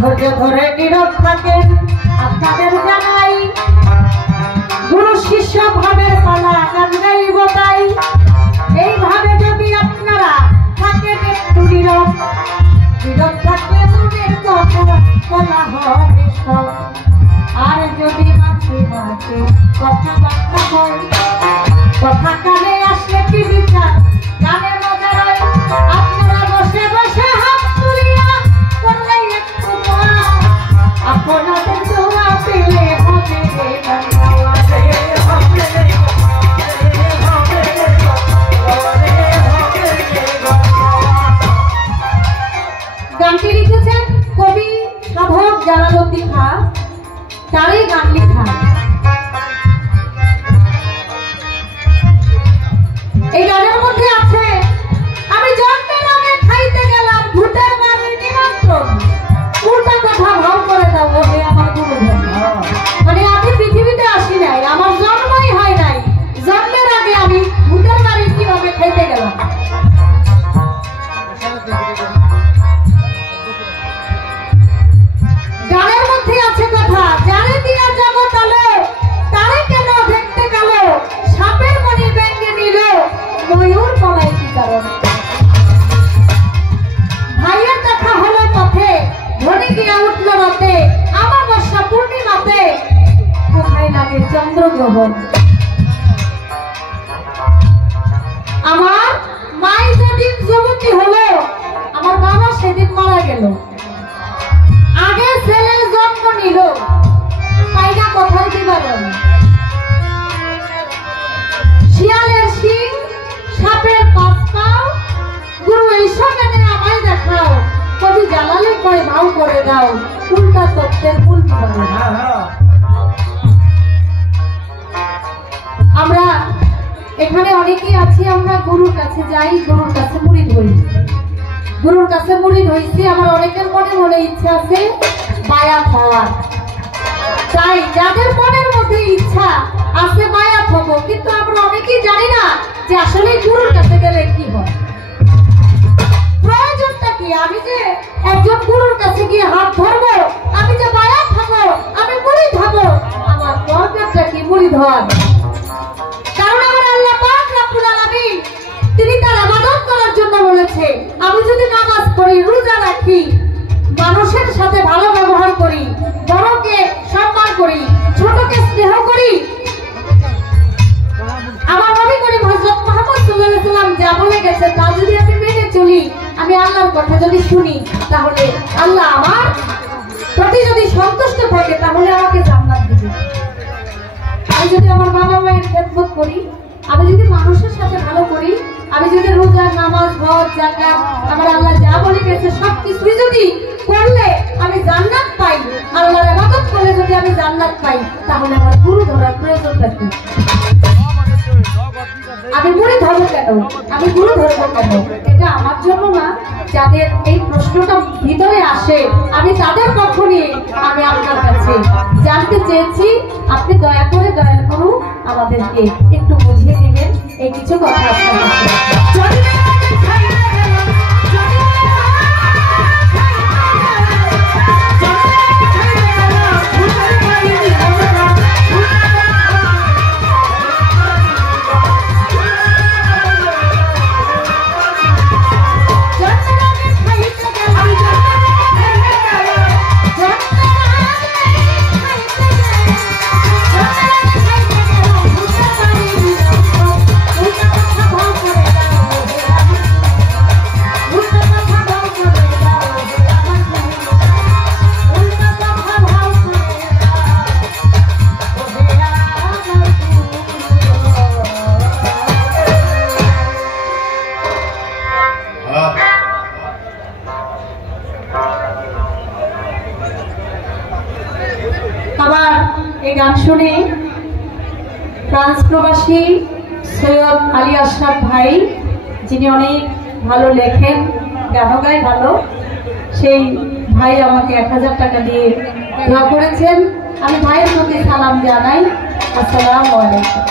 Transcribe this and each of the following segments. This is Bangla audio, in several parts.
ধৈর্য ধরে নীরব থাকেন। আপনাদের জানাই গুরু শিষ্য ভাবের পালা গান গাইব তাই। এইভাবে যদি আপনারা থাকেন একটু নীরব, নীরব থাকলে মনের কথা বলা হবে সব। আর যদি মাঝে মাঝে কথাবার্তা হয়, কথা কানে আসলে কি বিচার গানে মজা রয়। আপনারা বসে বসে হাত তুলিয়া করলে একটু দোয়া, আপনাদের দোয়া পেলে হবে রে বাংলা। গানটি লিখেছেন কবি সাধক জালালউদ্দিন খাঁ, তারই গান লেখা। এই গানের মধ্যে আছে আমি জন্মের আগে খাইতে গেলাম ভূতের বাড়ির নিমন্ত্রণ, উল্টা কথা ভাব করে দাও হে আমার গুরুজন। মানে আমি পৃথিবীতে আসি নাই, আমার জন্মই হয় নাই, জন্মের আগে আমি ভূতের বাড়ি কিভাবে খাইতে গেলাম। গানের মধ্যে আছে কথা জানে দিয়া যাব তালে, তারে কেন দেখতে কালো, সাপের মনি ব্যাঙ্গে নিল ময়ূর পলাই কি কারণ। ভাইয়ের দেখা হলো পথে ধনী গিয়া উঠল রাতে, আমাবস্যা পূর্ণিমাতে কোথায় লাগে চন্দ্রগ্রহণ। আমার মাই যেদিন যুবতী হলো, আমার বাবা সেদিন মারা গেল। আগে ছেলের জন্ম নিল পাইনা কোথায় দিবারণ। শিয়ালের শিং সাপের পাঁচ পাও, গুরু এইসব এনে আমায় দেখাও, কবি জালালে কয় ভাও করে দাও, উল্টা তত্ত্বের মূল দিবারণ। আমরা এখানে অনেকেই আছি, আমরা গুরুর কাছে যাই, গুরুর কাছে মুরিদ হই, গুরুর কাছে মুরিদ হইছি। আমার অনেকের মনে মনে ইচ্ছা আছে বায়াত হওয়ার, তাই যাদের মনের মধ্যে ইচ্ছা আছে বায়াত হবো, কিন্তু আমরা অনেকেই জানি না যে আসলে গুরুর কাছে গেলে কি হয়, প্রয়োজনটা কি। আমি যে একজন গুরুর কাছে গিয়ে হাত ধরবো, আমি যে বায়াত হবো, আমি মুরিদ হবো, আমার দরকারটা কি মুরিদ হওয়ার। কারণ আমার আল্লাহ পাক রব্বুল আলামিন তিনি তার ইবাদত করার জন্য বলেছে। আমি যদি নামাজ পড়ি, রোজা রাখি, মানুষের সাথে ভালো ব্যবহার করি, বড়কে সম্মান করি, ছোটকে স্নেহ করি, আমার নবী করিম হযরত মুহাম্মদ সাল্লাল্লাহু আলাইহি ওয়াসাল্লাম যা বলে গেছে তা যদি আমি মেনে চলি, আমি আল্লাহর কথা যদি শুনি, তাহলে আল্লাহ আমার প্রতি যদি সন্তুষ্ট থাকে তাহলে আমাকে জান্নাত দিবে। আমি যদি আমার বাবা মায়ের খেদমত করি, আমি যদি মানুষের সাথে ভালো করি, আমি যদি রোজা নামাজ হজ যাকাত আমার আল্লাহ যা বলে গেছে সবকিছুই যদি করলে আমি জান্নাত পাই, আল্লাহর ইবাদত করলে যদি আমি জান্নাত পাই, তাহলে আমার গুরু ধরার প্রয়োজনটা কি? আমি মুরিদ হব কেন, আমি গুরু ধরবো কেন? এটা আমার জন্য না। যাদের এই প্রশ্নটা ভিতরে আসে, আমি তাদের পক্ষ নিয়ে আমি আপনার কাছে জানতে চেয়েছি। আপনি দয়া করে দয়াল গুরু আমাদেরকে একটু বুঝিয়ে দিবেন এই কিছু কথা আপনার কাছে। আবার এই গান শুনে ফ্রান্স প্রবাসী সৈয়দ আলী আশরাফ ভাই, যিনি অনেক ভালো লেখেন, গানও গায় ভালো, সেই ভাই আমাকে 1000 টাকা দিয়ে দোয়া করেছেন। আমি ভাইয়ের প্রতি সালাম জানাই। আসসালামু আলাইকুম।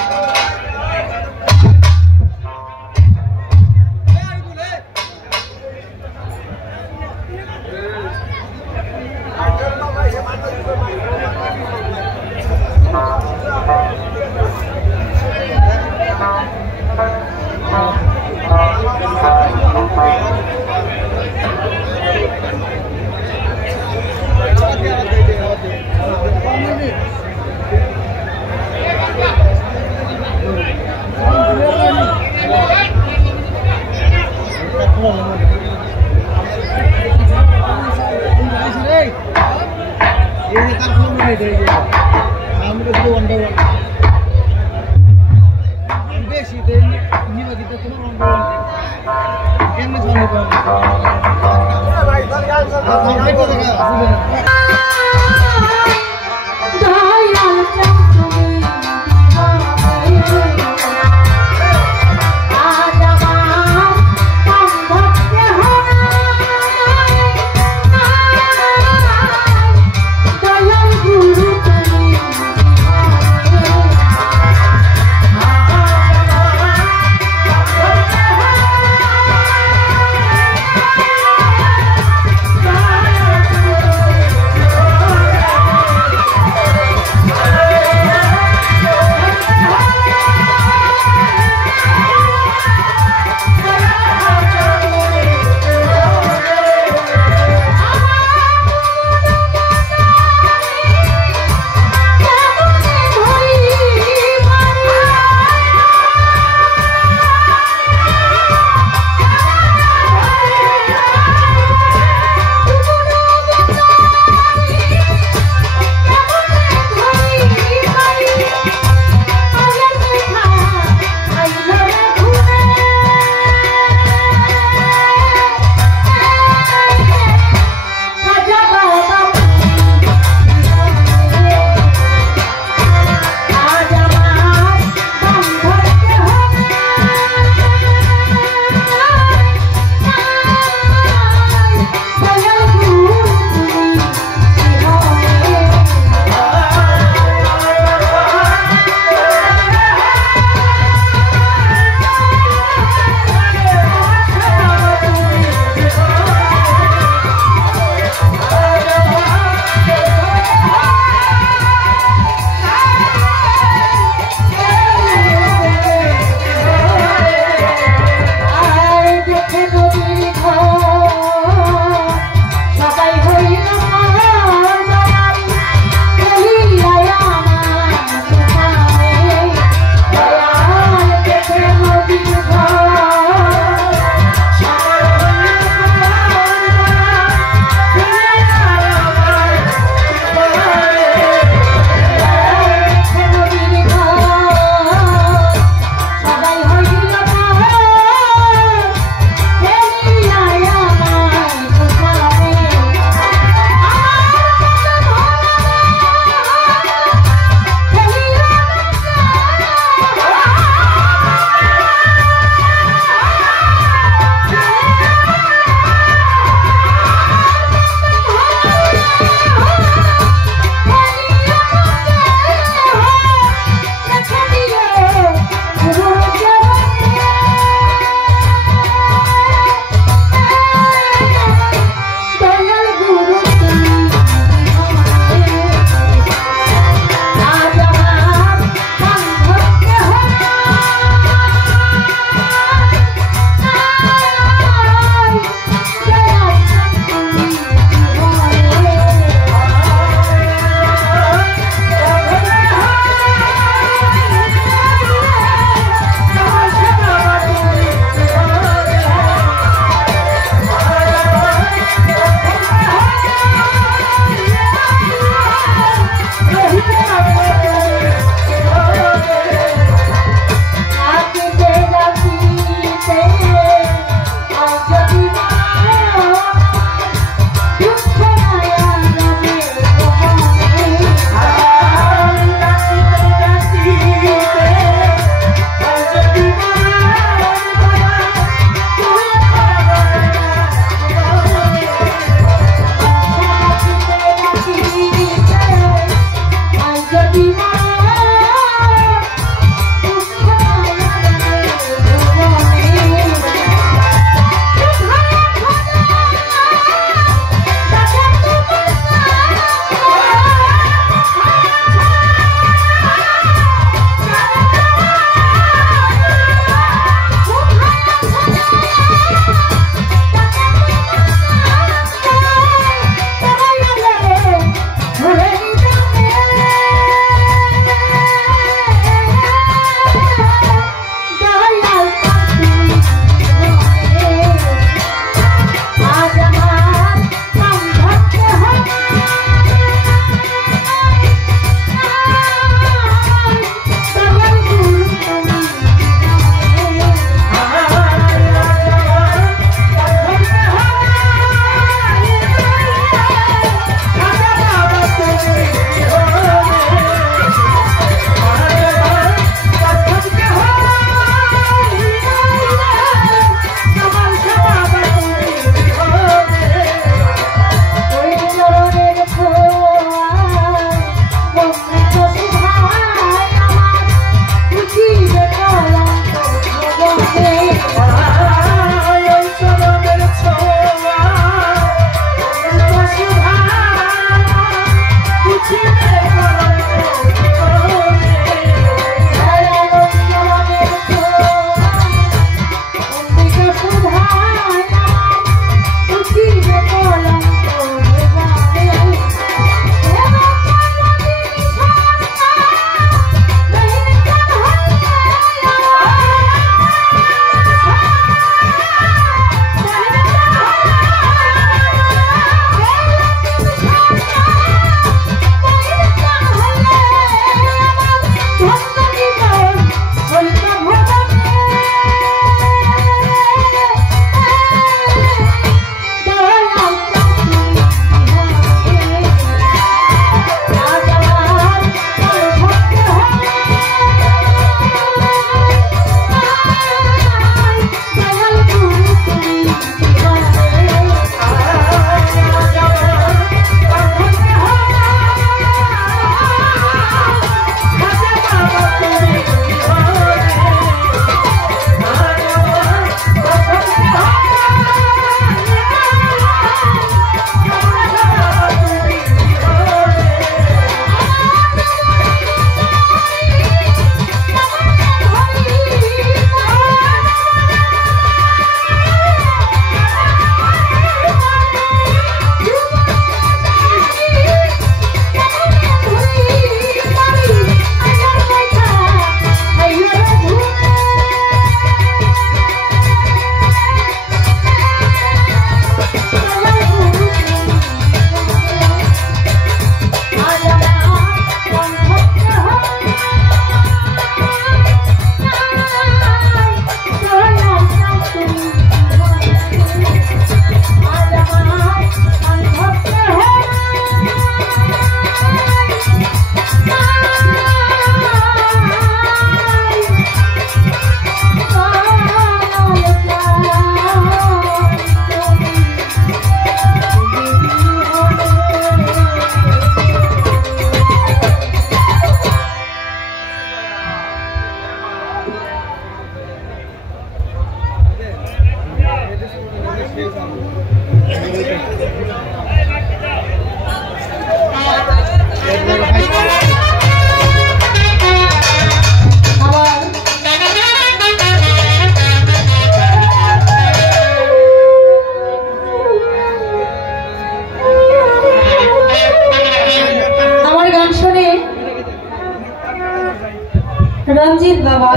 রঞ্জিত বাবা,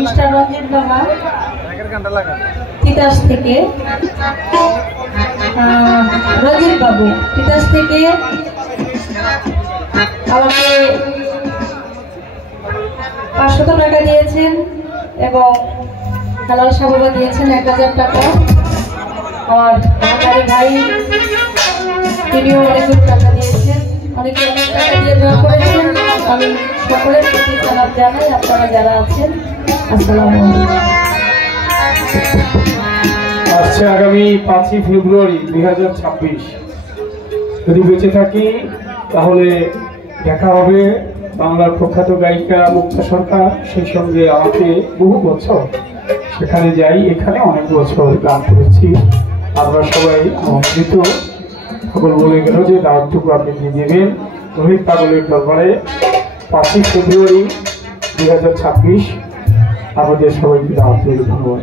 মিস্টার রঞ্জিত বাবা তিতাস থেকে, রঞ্জিত বাবু তিতাস থেকে আমাকে 500 টাকা দিয়েছেন এবং হালাল সাহেব দিয়েছেন 1000 টাকা। আর আমার ভাই তিনিও অনেক টাকা দিয়েছেন, অনেকে অনেক টাকা দিয়ে দেওয়া করেছেন। আমি সকলের প্রতি সালাম জানাই। আপনারা যারা আছেন আসসালামু আলাইকুম। আচ্ছা, আগামী 5ই ফেব্রুয়ারি 2026 যদি বেঁচে থাকি তাহলে দেখা হবে বাংলার প্রখ্যাত গায়িকা মুক্তা সরকার, সেই সঙ্গে আমাকে বহু বছর সেখানে যাই। এখানে অনেক বছর গান করেছি। আমরা সবাই আমন্ত্রিত। সকল বলে গেল যে দাওয়াতটুকু আপনি দিয়ে দেবেন রোহিত পাগলের দরবারে 5ই ফেব্রুয়ারি 2026। আমাদের সবাইকে দাওয়াত দিয়ে ধন্যবাদ।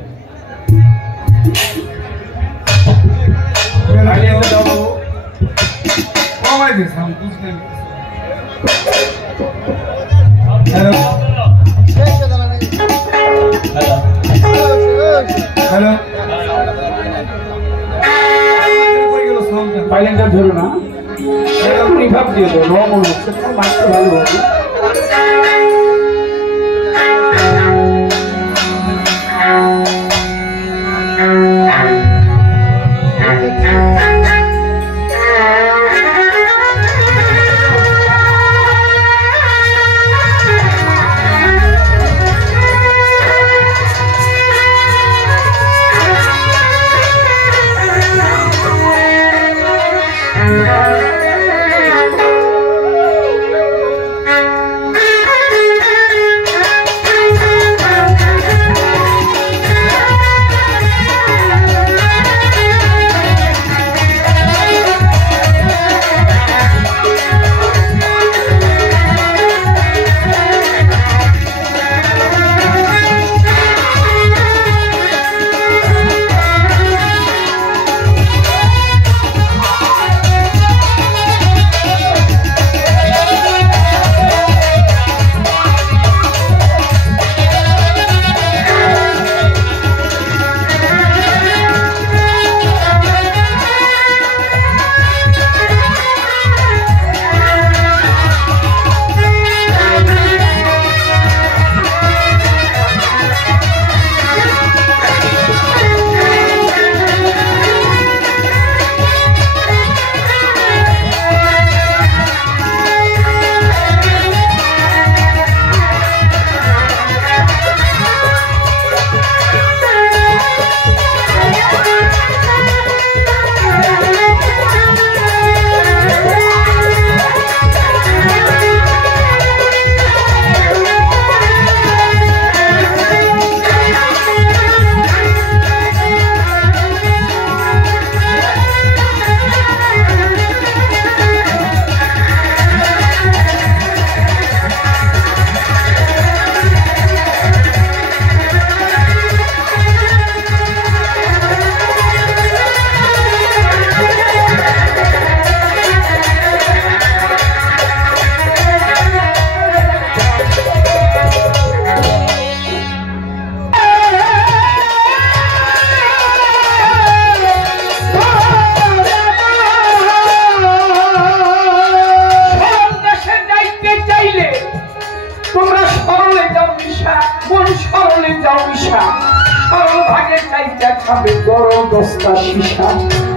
পাইলেনটা ধরো না, রিভাব দিয়ে দেবো, রং হচ্ছে মাছটা ভালো হবে।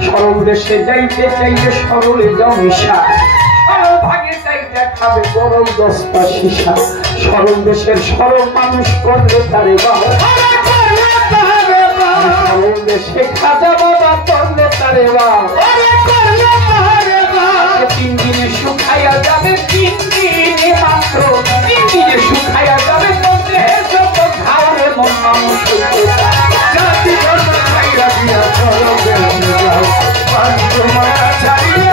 সরল দেশে যাইতে চাইলে সরলে যাও মিশা, সরল ভাগে চাইতে খাবে গরম 10টা সীসা। সরল দেশের সরল মানুষ করলে তারে বাবা, সরল দেশে খাজা বাবা করলে তারে বাবা। 3 দিনে শুকাইয়া যাবে, 3 দিনে মাত্র 3 দিনে শুকাইয়া যাবে যত ঘাড়ে মন মানুষ জাতি ধর্ম খাইয়া দিয়া চলো বেরোতে যাও তোমার ছাড়িয়ে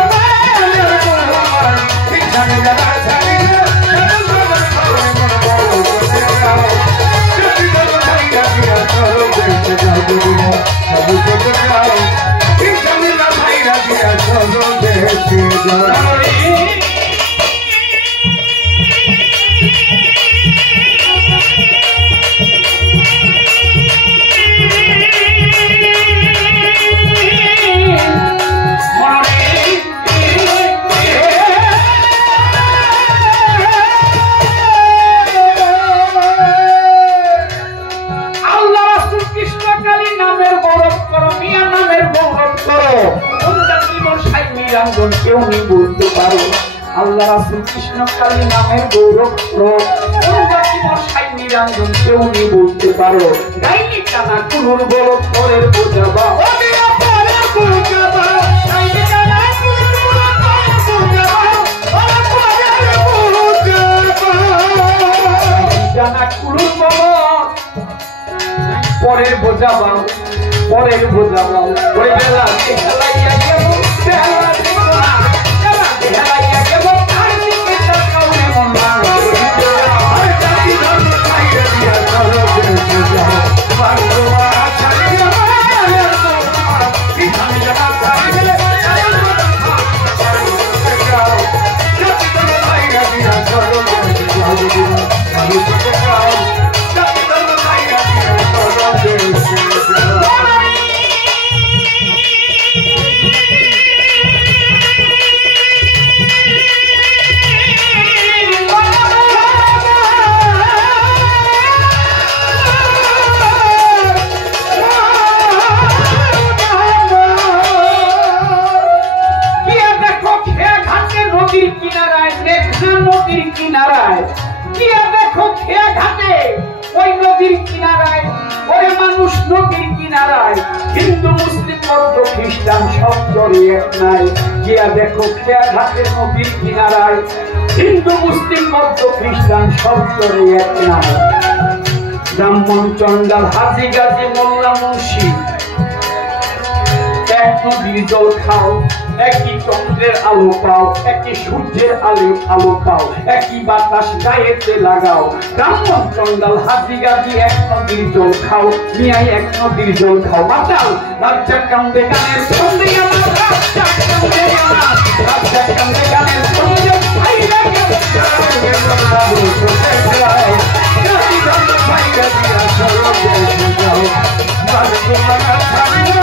নিরঞ্জন কেউ নি বলতে পারো আল্লাহ রাসূল কৃষ্ণ কালী নামের গৌরব মশাই নিরঞ্জন কেউ নি বলতে পারো গাইনি টানা কুলুর বড় পরের বোঝাবা পরের বোঝা বাউ পরের বোঝা বাউ ওই বেলা খেলাইয়া গেল বেলা খেলাইয়া গেল আর দিকে তাকাওনে মন না আর জাতি ধর্ম ছাইরা দিয়া চলো যাও পারবা ছাইরা ইখানে জানা ছাইরা যাও জাতি ধর্ম ছাইরা দিয়া চলো যাও হিন্দু মুসলিম বৌদ্ধ খ্রিস্টান সব চলে এক নাই গিয়া দেখো খেয়া ঘাটে নদীর কিনারায় হিন্দু মুসলিম বৌদ্ধ খ্রিস্টান সব চলে এক নাই ব্রাহ্মণ চন্ডাল হাজি গাজি মোল্লা মুন্সি এক নদীর জল খাও একই চন্দ্রের আলো পাও একই সূর্যের আলো পাও একই বাতাস গায়েতে লাগাও ব্রাহ্মণ চন্ডাল হাজি গাজি এক নদীর জল খাও মিয়াই এক নদীর জল খাও বাতাল বাচ্চা কান্দে গানের ছন্দে আমার বাচ্চা কান্দে আমার বাচ্চা কান্দে গানের ছন্দে ভাইরা গাছে গাছি ধর্ম ভাইরা দিয়া চলো যাও বাচ্চা ছাড়িয়ে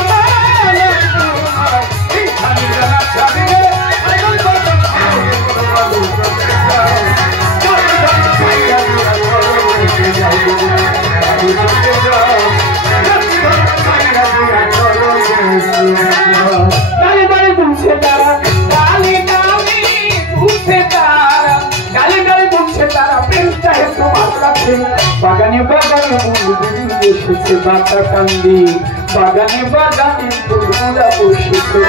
বাগানে বাগানে বসেছে বাতা কান্দি বাগানে বাগানে ফুলগুলা বসেছে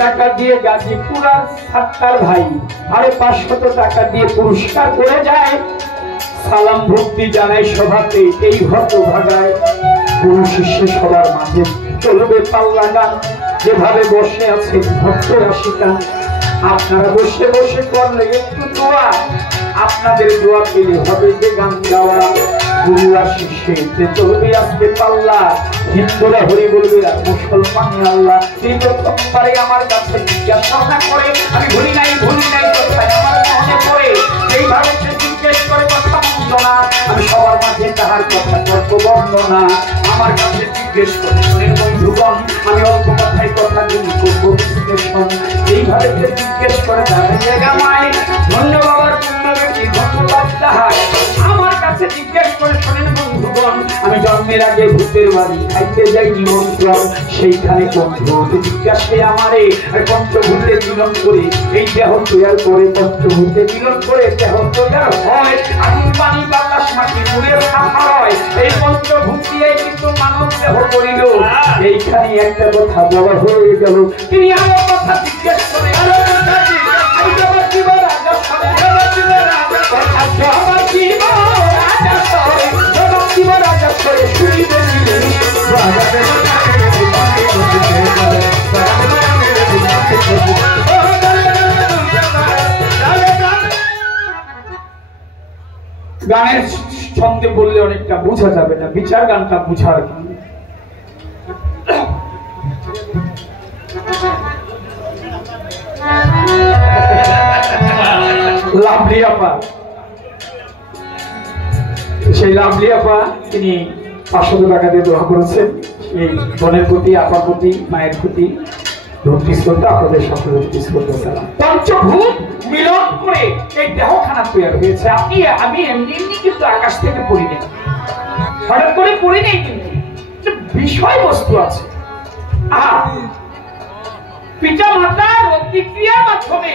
টাকা দিয়ে গাজীপুর সাতটার ভাই 550 টাকা দিয়ে পুরস্কার করে যায় সালাম ভক্তি জানাই সভাতে এই ভক্ত ভাগায় গুরু শিষ্য সবার মাঝে চলবে পাল্লা গান যেভাবে বসে আছে ভক্ত রাশিকা আপনারা বসে বসে করলে একটু দোয়া আপনাদের দোয়া পেলে হবে যে গান গাওয়া গুরু আর শিষ্যে যে চলবে আজকে পাল্লা হিন্দুরা হরি বলবে আর মুসলমান আল্লাহ এই প্রথমবারে আমার কাছে জিজ্ঞাসা করে আমি ভুলি নাই কোথায় আমার মনে পড়ে এইভাবে সে জিজ্ঞেস করে কথা বলতো না আমি সবার মাঝে তাহার কথা করবো বর্ণনা আমার কাছে জিজ্ঞেস করে শোনেন বন্ধুগণ আমি অল্প কথায় কথা গুলি করবো বিশ্লেষণ এইভাবে সে জিজ্ঞেস করে তাদের জায়গা মায় ধন্য বাবার পূর্ণ ব্যক্তি ধন্যবাদ তাহার আমার কাছে জিজ্ঞেস করে শোনেন বন্ধুগণ আমি জন্মের আগে ভূতের বাড়ি খাইতে যাই নিমন্ত্রণ সেইখানে পঞ্চভূত জিজ্ঞাসে আমারে আর পঞ্চভূতে মিলন করে এই দেহ তৈয়ার করে পঞ্চভূতে মিলন করে দেহ তৈয়ার হয় আগুন পানি বাতাস মাটি মুড়ের সাফা হয় এই পঞ্চভূত দিয়ে কিন্তু মানব দেহ করিল এইখানে একটা কথা বলা হয়ে গেল তিনি আরো কথা জিজ্ঞেস করে গানের ছন্দে বললে অনেকটা বোঝা যাবে না বিচার গানটা বুঝার লাভলি আপা সেই লাভলি আপা তিনি 500 টাকা দিয়ে দোয়া করেছেন এই বোনের প্রতি, আপার প্রতি, মায়ের প্রতি ভক্তি শ্রদ্ধা, আপনাদের সকলের ভক্তি শ্রদ্ধা সালাম। পঞ্চভূত মিলন করে এই দেহখানা তৈরি হয়েছে। আমি এমনি এমনি কিন্তু আকাশ থেকে পড়ি নেই, হঠাৎ করে পড়ি নেই, কিন্তু বিষয়বস্তু আছে। পিতা মাতার প্রতিক্রিয়ার মাধ্যমে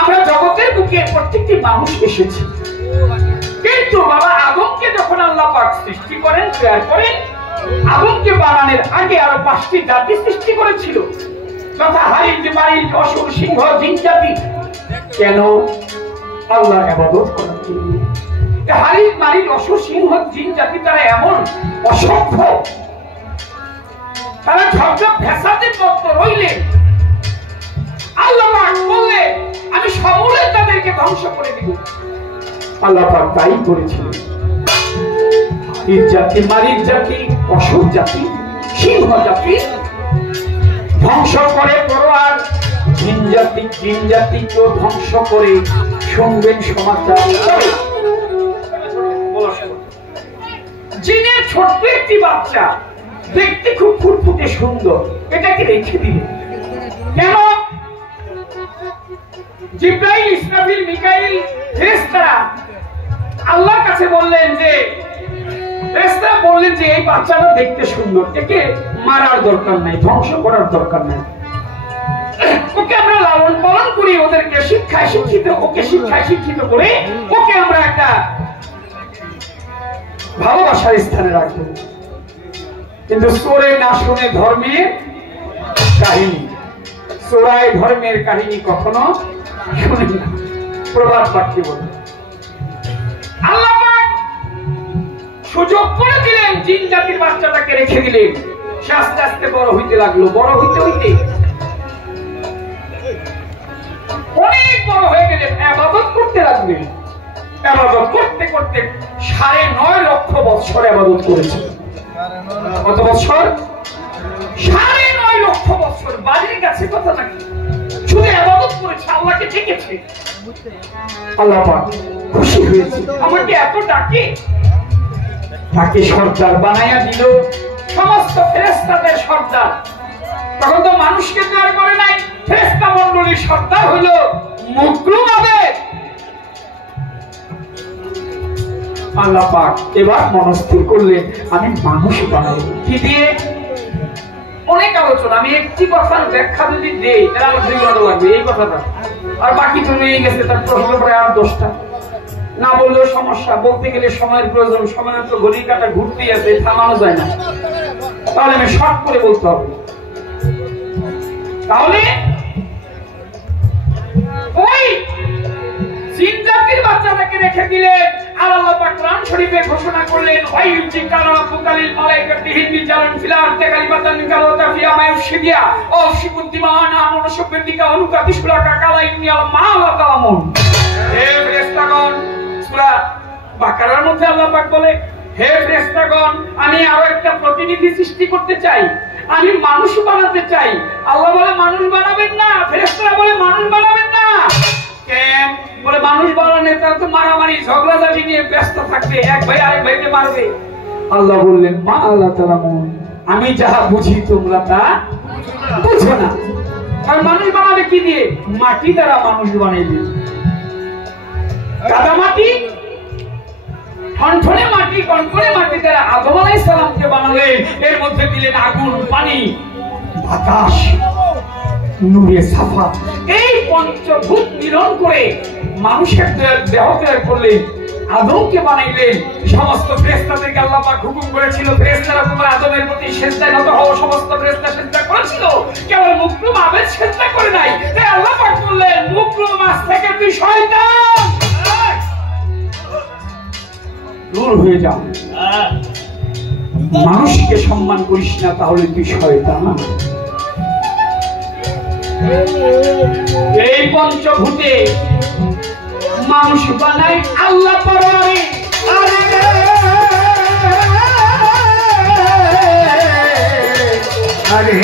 আমরা জগতের বুকে প্রত্যেকটি মানুষ এসেছি। কিন্তু বাবা আদমকে যখন আল্লাহ পাক সৃষ্টি করেন, তৈরি করেন, আদমকে বানানোর আগে আরো 5টি জাতি সৃষ্টি করেছিল, তথা হারিজ, মারিজ, অসুর, সিংহ, জিন জাতি। কেন? আল্লাহর ইবাদত করার জন্য। হারিজ, মারিজ, অসুর, সিংহ, জিন জাতি তারা এমন অসভ্য, তারা ঝগড়া ফ্যাসাদের মত রইলে আল্লাহ পাক বললে আমি সমূলে তাদেরকে ধ্বংস করে দিব। আল্লাহ পাক তাই করেছিলেন। হারিজ জাতি, মারিজ জাতি, অসুর জাতি, সিংহ জাতি ধ্বংস করে পরোয়ার, জিন জাতিকেও ধ্বংস করে। শুনবেন সমাচার, জিনের ছোট্ট একটি বাচ্চা দেখতে খুব ফুটফুটে সুন্দর, এটাকে রেখে দিলেন। কেন? জিবরাইল, ইসরাফিল, মিকাইল ফেরেশতারা আল্লাহর কাছে বললেন যে, ফেরেশতারা বললেন যে এই বাচ্চাটা দেখতে সুন্দর, একে মারার দরকার নাই, ধ্বংস করার দরকার নাই, ওকে আমরা লালন পালন করি, ওদেরকে শিক্ষায় শিক্ষিত করে ওকে আমরা একটা ভালোবাসার স্থানে রাখবো। কিন্তু সোরে না শুনে ধর্মের কাহিনী, সোরায় ধর্মের কাহিনী কখনো শুনে না। প্রবাদ বাক্য বলে আল্লাহ পাক সুযোগ করে দিলেন, জিন জাতির বাচ্চাটাকে রেখে দিলেন। সে আস্তে আস্তে বড় হইতে লাগলো। বড় হইতে হইতে অনেক বড় হয়ে গেলেন, ইবাদত করতে লাগলেন। ইবাদত করতে করতে 9.5 লক্ষ বছর ইবাদত করেছে। কত বছর? 9.5 লক্ষ বছর। বাড়ির কাছে কথা নাকি, শুধু ইবাদত করেছে, আল্লাহকে ডেকেছে। আল্লাহ পাক খুশি হয়েছে, আমাকে এত ডাকে, তাকে সর্দার বানাইয়া দিল, সমস্ত ফেরেশতাদের সর্দার। তখন তো মানুষকে তৈরি করে নাই, ফেরেশতা মণ্ডলীর সর্দার হইল মুকরুম আবেদ। আল্লাহ পাক এবার মনস্থির করলেন আমি মানুষ বানাবো। কি দিয়ে? অনেক আলোচনা, আমি একটি কথার ব্যাখ্যা যদি দেই তাহলে আমার 2 ঘন্টা লাগবে এই কথাটা, আর বাকি তো নিয়ে গেছে তার প্রশ্ন প্রায় আর 10টা। না বললেও সমস্যা, বলতে গেলে সময়ের প্রয়োজন, সময়ের তো ঘড়ি কাটা ঘুরতেই আছে, থামানো যায় না, তাহলে আমি শর্ট করে বলতে হবে। তাহলে ওই জিন জাতির বাচ্চাটাকে রেখে দিলেন। আর আল্লাহ পাক কোরআন শরীফে ঘোষণা করলেন ওয়াইউজি কানা ফুকালিল মালাইকাতিহি বিজালান ফিল আরদি কালিমাতান কালাতা ফিয়া মায়ুশিদিয়া ও শিবুদ্দিমান আনুশুবিদিকা অনুকাতিশুলাকা কালাইনিয়াল মালা তালামুন। হে ফেরেশতাগণ, সূরা বাকারার মধ্যে আল্লাহ পাক বলে, হে ফেরেশতাগণ, আমি আরো একটা প্রতিনিধি সৃষ্টি করতে চাই, আমি মানুষ বানাতে চাই। আল্লাহ বলে মানুষ বানাবেন না, ফেরেশতারা বলে মানুষ বানাবেন না। কেন? বলে মানুষ বানালে তারা তো মারামারি ঝগড়াঝাটি নিয়ে ব্যস্ত থাকবে, এক ভাই আরেক ভাইকে মারবে। আল্লাহ বললেন মা আল্লাহ তালামুন, আমি যাহা বুঝি তোমরা তা বুঝো না। আর মানুষ বানাবে কি দিয়ে? মাটি দ্বারা মানুষ বানাইবে। কাদা মাটি, ঠনঠনে মাটি, কনকনে মাটি দ্বারা আদম আলাইহিস সালামকে বানালেন। এর মধ্যে দিলেন আগুন, পানি, বাতাস, নূরে সাফা। এই পঞ্চভূত মিলন করে মানুষের দেহ তৈরি করলেন, আদমকে বানাইলেন। সমস্ত ফেরেশতাদেরকে আল্লাহ পাক হুকুম করেছিল, ফেরেশতারা তোমরা আদমের প্রতি সিজদায় নত হও। সমস্ত ফেরেশতা সিজদা করেছিল, কেবল মুকরুম আবেদ সিজদা করে নাই। তাই আল্লাহ পাক বললেন মুকরুম আজ থেকে তুই শয়তান, দূর হয়ে যা, মানুষকে সম্মান করিস না, তাহলে তুই শয়তান। এই পঞ্চভূতে মানুষ বানাই আল্লাহ পরোয়ারি। আরে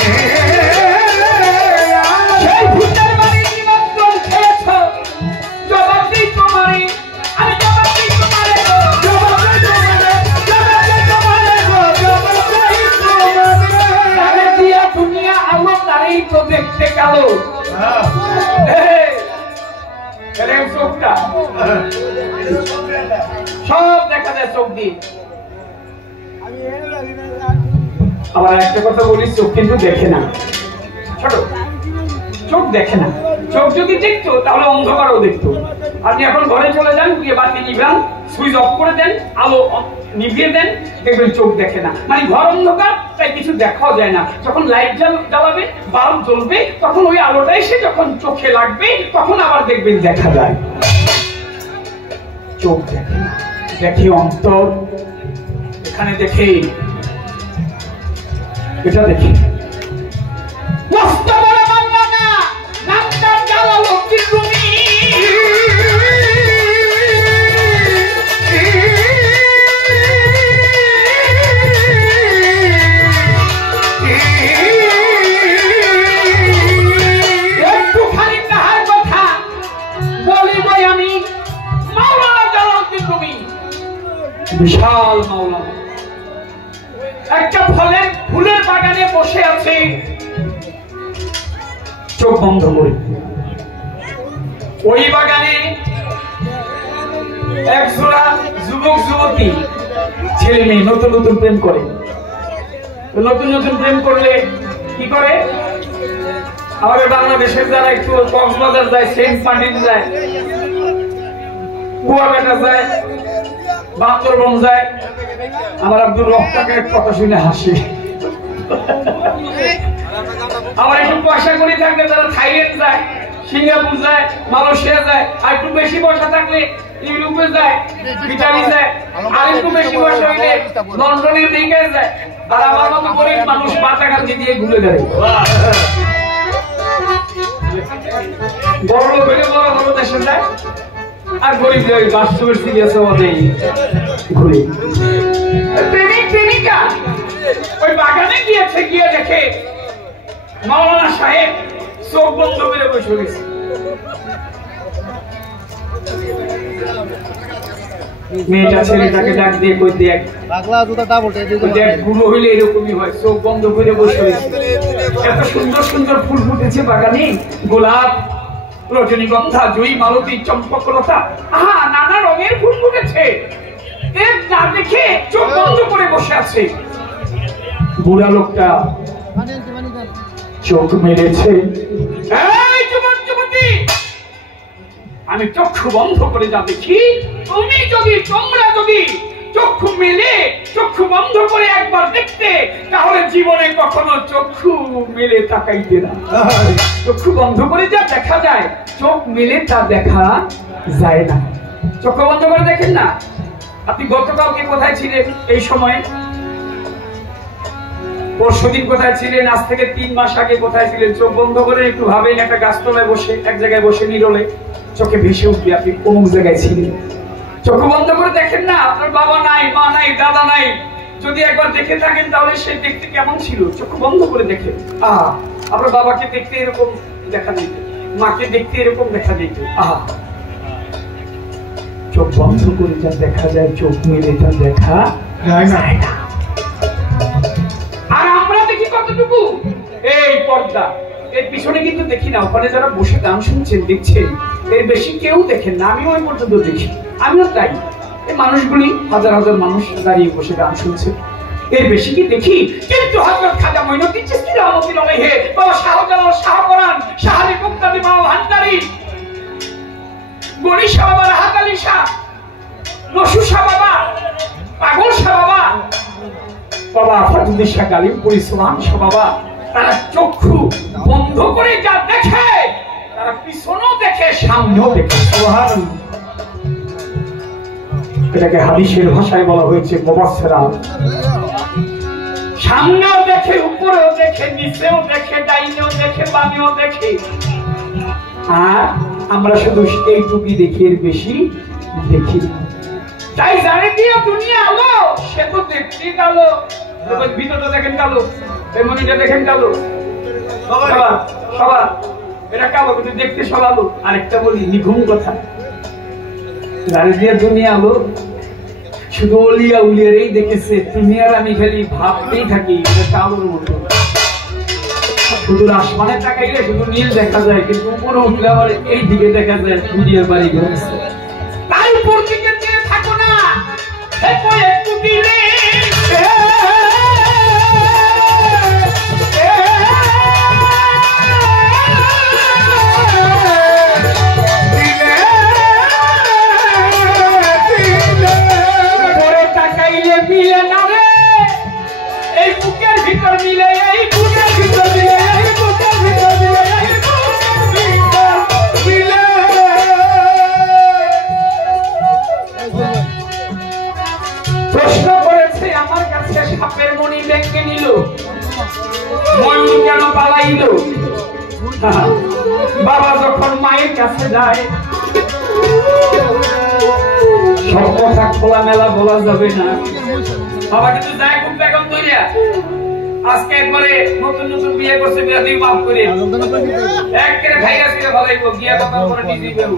সেই ভূতের বাড়ি নিমন্ত্রণ খেয়েছ, জবাব দিই তোমারে, আমি জবাব দিই তোমারে, জবাব দিই তোমারে, জবাব দিই তোমারে, জবাব দিই দেখতে কালো চোখটা সব দেখা যায় চোখ দিয়ে। আবার একটা কথা বলি, চোখ কিন্তু দেখে না। ছোট চোখ দেখে না। চোখ যদি দেখতো তাহলে অন্ধকারও দেখতো। আপনি এখন ঘরে চলে যান, গিয়ে বাতি নিভান, সুইচ অফ করে দেন, আলো নিভিয়ে দেন, দেখবেন চোখ দেখে না। মানে ঘর অন্ধকার, তাই কিছু দেখাও যায় না। যখন লাইট জ্বালাবে, বাল্ব জ্বলবে, তখন ওই আলোটা এসে যখন চোখে লাগবে, তখন আবার দেখবেন দেখা যায়। চোখ দেখে না, দেখে অন্তর। এখানে দেখে, এটা দেখে বিশাল মাওলানা একটা ফুলের বাগানে বসে আছে, চোখ বন্ধ করে। ওই বাগানে একজোড়া যুবক যুবতী ছেলে মেয়ে নতুন নতুন প্রেম করে। নতুন নতুন প্রেম করলে কি করে? আমাদের বাংলাদেশের যারা একটু কক্সবাজার যায়, সেন্ট মার্টিন যায়, কুয়াকাটা যায়, বান্দরবন যায়, আমার আব্দুর রহমানের কথা শুনে হাসি। আমার একটু পয়সা করে থাকলে তারা থাইল্যান্ড যায়, সিঙ্গাপুর যায়, মালয়েশিয়া যায়, আর একটু বেশি পয়সা থাকলে ইউরোপে যায়, ইটালি যায়, আর একটু বেশি পয়সা হইলে লন্ডনে, আমেরিকায় যায়। আর আমার মতো গরিব মানুষ বাটাঘাটি দিয়ে ঘুরে দেয়। বড় লোক হইলে বড় বড় দেশে যায়, আর গরিব ওই বাস্তবের সিরিয়াসে ঘুরে। প্রেমিক প্রেমিকা ওই বাগানে গিয়েছে, গিয়ে দেখে মাওলানা সাহেব চোখ বন্ধ করে বসে গেছে। মেয়েটা ছেলেটাকে ডাক দিয়ে কই দেখ, গুলো হইলে এরকমই হয়, চোখ বন্ধ করে বসে গেছে। এত সুন্দর সুন্দর ফুল ফুটেছে বাগানে, গোলাপ, রজনীগন্ধা, জুঁই, মালতী, চম্পকলতা, আহা নানা রঙের ফুল ফুটেছে। এর না দেখে চোখ বন্ধ করে বসে আছে। বুড়া লোকটা চোখ মেলেছে। এই যুবক যুবতী, আমি চক্ষু বন্ধ করে যা দেখি, তোমরা যদি চক্ষু মেলে, চক্ষু বন্ধ করে একবার দেখতে, তাহলে জীবনে কখনো চক্ষু মেলে তাকাইতে না। চক্ষু বন্ধ করে যা দেখা যায়, চোখ মেলে তা দেখা যায় না। চক্ষু বন্ধ করে দেখেন না। আপনি গতকালকে কোথায় ছিলেন? এই সময় পরশুদিন কোথায় ছিলেন? আজ থেকে 3 মাস আগে কোথায় ছিলেন? চোখ বন্ধ করে একটু ভাবেন, একটা গাছতলায় বসে, এক জায়গায় বসে নিরলে চোখে ভেসে উঠবে আপনি কোন জায়গায় ছিলেন। চোখ বন্ধ করে দেখেন না, আপনার বাবা নাই, মা নাই, দাদা নাই, যদি একবার দেখে থাকেন তাহলে সে দেখতে কেমন ছিল? চোখ বন্ধ করে দেখেন। আপনার বাবাকে দেখতে এরকম দেখা যেত, মাকে দেখতে এরকম দেখা যেত। চোখ বন্ধ করে যা দেখা যায়, চোখ মেলে তা দেখা যায় না। আর আমরা দেখি কতটুকু? এই পর্দা, এর পিছনে কিন্তু দেখি না। ওখানে যারা বসে গান শুনছেন, দেখছেন, এর বেশি কেউ দেখেন না। আমিও ওই পর্যন্ত দেখি, আমিও তাই। এই মানুষগুলি হাজার হাজার মানুষ দাঁড়িয়ে বসে গান শুনছে, এর বেশি কি দেখি? কিন্তু হযরত খাজা মঈনুদ্দিন চিশতি রাহমাতুল্লাহি আলাইহি, বাবা শাহজালাল, শাহপরান, শাহ আলী মুক্তাদি, মা ভান্ডারী, গনি শাহ বাবা, রাহাত আলী শাহ, নসু শাহ বাবা, পাগল শাহ বাবা, বাবা ফজলুদ্দিন শাহ গালিবপুরী, সুবহান শাহ বাবা, তারা চক্ষু বন্ধ করে যা দেখে, তারা পিছনেও দেখে, সামনেও দেখে। সুবহানাল্লাহ। এটাকে হাদিসের ভাষায় বলা হয়েছে মুবাসসিরা। সামনেও দেখে, উপরেও দেখে, নিচেও দেখে, ডাইনেও দেখে, বামেও দেখে। আর আমরা শুধু এইটুকুই দেখি, এর বেশি দেখি। তাই জানে দিয়ে দুনিয়া আলো, সে তো দেখতেই কালো। ভিতরটা দেখেন কালো, এমনিটা দেখেন কালো, সবার এটা কালো, কিন্তু দেখতে সব আলো। আরেকটা বলি, নিঘুম কথা, জানে দিয়ে দুনিয়া আলো, শুধু অলিয়া উলিয়ারেই দেখেছে। তুমি আর আমি খালি ভাবতেই থাকি কালোর মতো। শুধু আসমানে তাকাইলে শুধু নীল দেখা যায়, কিন্তু উপরে উঠলে আবার এই দিকে দেখা যায় দুনিয়ার বাড়ি ঘর। তাই উপর দিকে চেয়ে থাকো না, একটু দিলে মিলে না রে, এই বুকের ভিতর মিলে, এই বুকের ভিতর মিলে, এই বুকের ভিতর মিলে, এই বুকের ভিতর মিলে। প্রশ্ন করেছে আমার কাছে, সাপের মণি ব্যাংকে নিল, ময়ূর কেন পালাইল? বাবা যখন মায়ের কাছে যায়, সব কথা খোলা মেলা বলা যাবে না। বাবা কিন্তু যায় খুব বেগম ধরিয়া, আজকে একবারে নতুন নতুন বিয়ে করছে, বিয়া দিয়ে মাফ করে একেবারে ভাইরাস করে ভালাইব, গিয়া কথা পরে নিজেই বেরু।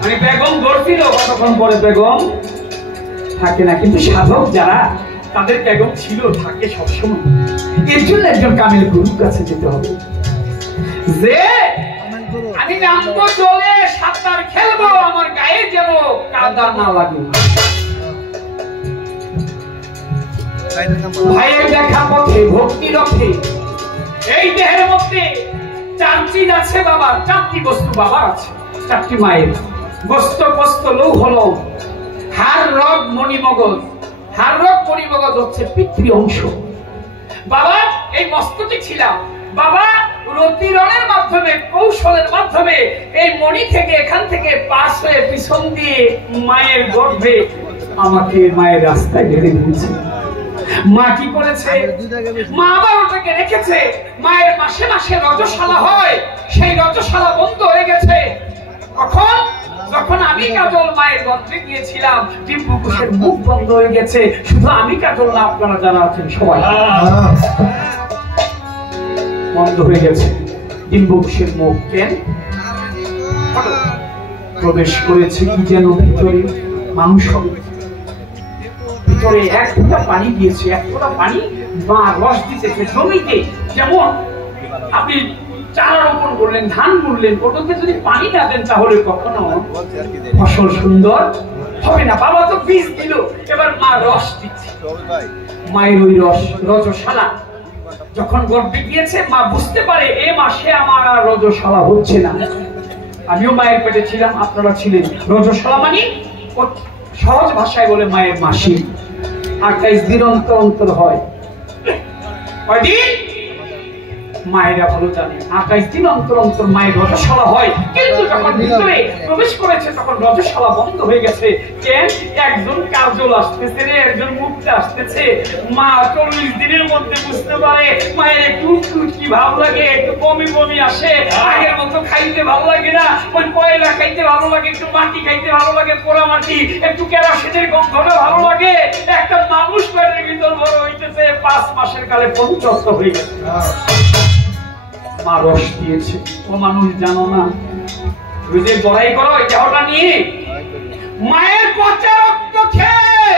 মানে বেগম ধরছিল, কতক্ষণ পরে বেগম থাকে না, কিন্তু সাধক যারা তাদের বেগম ছিল, থাকে সবসময়। এর জন্য একজন কামেল গুরুর কাছে যেতে হবে, যে আমি নামবো জলে, সাঁতার খেলবো, আমার গায়ে যেন কাদা না লাগে। ভাইয়ের দেখা পথে ভক্তি রক্ষে, এই দেহের মধ্যে চার চিজ আছে বাবা, চারটি বস্তু বাবা আছে, চারটি মায়ের বস্ত বস্ত লৌহ হলো হাড় রগ মণিমগজ। হাড় রগ মণিমগজ হচ্ছে পিতৃ অংশ। বাবা এই মস্তকে ছিলাম, বাবা রতিরণের মাধ্যমে, কৌশলের মাধ্যমে এই মণি থেকে, এখান থেকে পাশ হয়ে পিছন দিয়ে মায়ের গর্ভে আমাকে মায়ের রাস্তায় ঢেলে দিয়েছে। মা কি করেছে? মা আবার ওটাকে রেখেছে। মায়ের মাসে মাসে রজশালা হয়, সেই রজশালা বন্ধ হয়ে গেছে। কখন? যখন আমি কাজল মায়ের গর্ভে গিয়েছিলাম, ডিম্বুকুশের মুখ বন্ধ হয়ে গেছে। শুধু আমি কাজল না, আপনারা যারা আছেন সবাই বন্ধ হয়ে গেছে। ডিম্বুকুশের মুখ কেন? প্রবেশ করেছে কি যেন ভিতরে মানুষ হবে। ভিতরে এক ফোঁটা পানি দিয়েছে, এক ফোঁটা পানি মা রস দিতেছে জমিতে। যেমন আপনি চারা রোপণ করলেন, ধান বুনলেন, ওটাতে যদি পানি না দেন তাহলে কখনো ফসল সুন্দর হবে না। বাবা তো বীজ দিল, এবার মা রস দিচ্ছে। মায়ের ওই রস রজশালা যখন গর্ভে গিয়েছে, মা বুঝতে পারে এ মাসে আমার আর রজশালা হচ্ছে না। আমিও মায়ের পেটে ছিলাম, আপনারা ছিলেন। রজশালা মানে সহজ ভাষায় বলে মায়ের মাসি। 28 দিন অন্তর অন্তর হয়। কয়দিন? মায়েরা ভালো জানে 28 দিন অন্তর অন্তর মায়ের রজশালা হয়। কিন্তু যখন ভিতরে প্রবেশ করেছে তখন রজশালা বন্ধ হয়ে গেছে। কেন? একজন কাজল আসতেছে রে, একজন মুক্তা আসতেছে। মা 40 দিনের মধ্যে বুঝতে পারে মায়ের একটু কি ভাব লাগে, একটু বমি বমি আসে, আগের মতো খাইতে ভালো লাগে না। ওই কয়লা খাইতে ভালো লাগে, একটু মাটি খাইতে ভালো লাগে, পোড়া মাটি, একটু কেরাসিনের গন্ধটা ভালো লাগে। একটা মানুষ পেটের ভিতর বড় হইতেছে, 5 মাসের কালে পঞ্চত্ব হয়ে গেছে। মা রস দিয়েছে। ও মানুষ জানো না, ওই যে বড়াই করো ওই দেহটা নিয়ে মায়ের পচা রক্ত খেয়ে,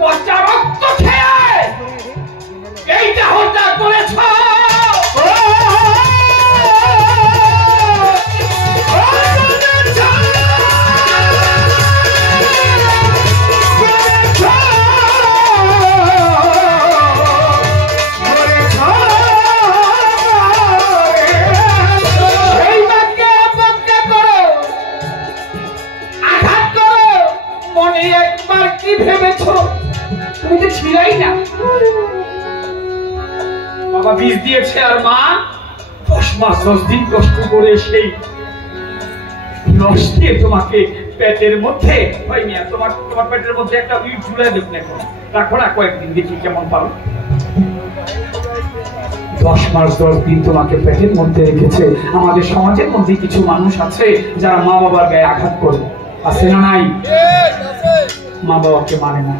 পচা রক্ত খেয়ে এই দেহটা করেছ। তুমি তো ছিলাই না। বাবা বীজ দিয়েছে আর মা 10 মাস 10 দিন কষ্ট করে সেই রস দিয়ে তোমাকে পেটের মধ্যে হয়নি। তোমার পেটের মধ্যে একটা উইট ঝুলে দেব না, রাখো না কয়েকদিন, দেখি কেমন পারো। 10 মাস 10 দিন তোমাকে পেটের মধ্যে রেখেছে। আমাদের সমাজের মধ্যে কিছু মানুষ আছে যারা মা বাবার গায়ে আঘাত করে, আছে না নাই? মা বাবাকে মানে না।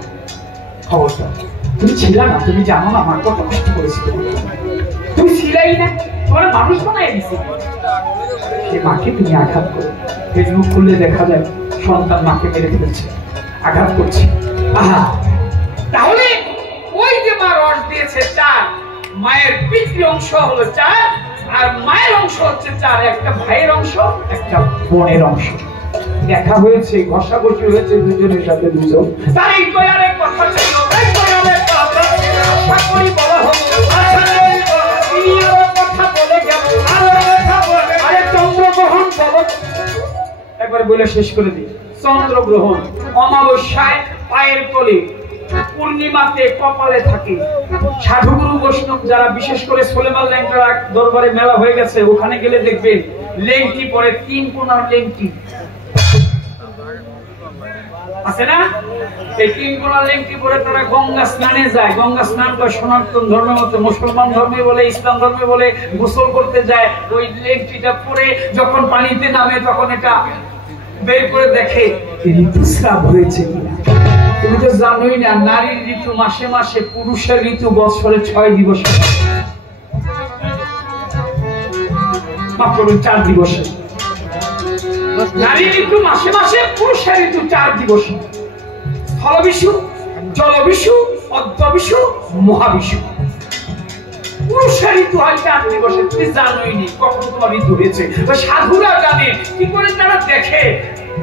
খবরটা তুমি ছিল না, তুমি জানো না মা কত কষ্ট করেছিল। তুমি ছিলাই না, তোমার মানুষ বানাই দিছে। সে মাকে তুমি আঘাত করো। ফেসবুক খুললে দেখা যায় সন্তান মাকে মেরে ফেলছে, আঘাত করছে। আহা, তাহলে ওই যে মা রস দিয়েছে, মায়ের পিতৃ অংশ হলো 4 আর মায়ের অংশ হচ্ছে 4, একটা ভাইয়ের অংশ একটা বোনের অংশ। দেখা হয়েছে, ঘষাঘষি হয়েছে দুজনের সাথে দুজন, তার এই কয়ারে কথা ছিল, এই কয়ারে কথা ছিল, আশা করি বলা হবে, আশা করি বলা হবে, তিনি আরো কথা বলে গেল, আরো কথা বলে, আরে চন্দ্রগ্রহণ বলো, একবার বলে শেষ করে দিই। চন্দ্রগ্রহণ অমাবস্যায় পায়ের তলে, পূর্ণিমাতে কপালে থাকে। সাধুগুরু বৈষ্ণব যারা, বিশেষ করে সোলেমান ল্যাংটার দরবারে মেলা হয়ে গেছে, ওখানে গেলে দেখবেন লেংটি পরে 3 কোণার লেংটি আছে না, এই 3 কোণার লেংটি পরে তারা গঙ্গা স্নানে যায়। গঙ্গা স্নান করে সনাতন ধর্মের মধ্যে, মুসলমান ধর্মে বলে, ইসলাম ধর্মে বলে গোসল করতে যায়। ওই লেংটিটা পরে যখন পানিতে নামে তখন এটা বের করে দেখে ঋতুস্রাব হয়েছে কিনা। তুমি তো জানোই না, নারীর ঋতু মাসে মাসে, পুরুষের ঋতু বছরে 6 দিবসে, মাত্র 4 দিবসে। নারীর ঋতু মাসে মাসে, পুরুষের ঋতু 4 দিবসে। স্থলবিষু, জলবিষু, অদ্যবিষু, মহাবিষু। পুরুষের ঋতু হয় 4 দিবসে। তুমি জানোই নি কখন তোমার ঋতু হয়েছে। সাধুরা জানে কি করে, তারা দেখে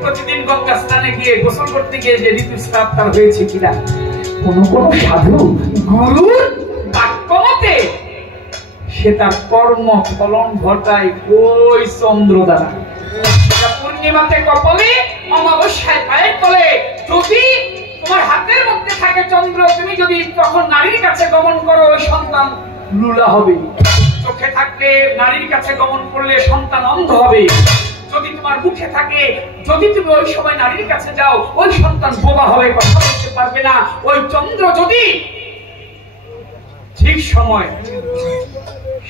প্রতিদিন গঙ্গা স্নানে গিয়ে, গোসল করতে গিয়ে যে ঋতুস্রাব তার হয়েছে কিনা। কোন কোন সাধু গুরুর বাক্যমতে সে তার কর্ম ফলন ঘটায় ওই চন্দ্র দ্বারা। পূর্ণিমাতে কপালে, অমাবস্যায় পায়ের তলে। যদি তোমার হাতের মধ্যে থাকে চন্দ্র, তুমি যদি তখন নারীর কাছে গমন করো, ওই সন্তান লুলা হবে। চোখে থাকলে নারীর কাছে গমন করলে সন্তান অন্ধ হবে। যদি তোমার মুখে থাকে, যদি তুমি ওই সময় নারীর কাছে যাও, ওই সন্তান বোবা হবে, কথা বলতে পারবে না। ওই চন্দ্র যদি ঠিক সময়,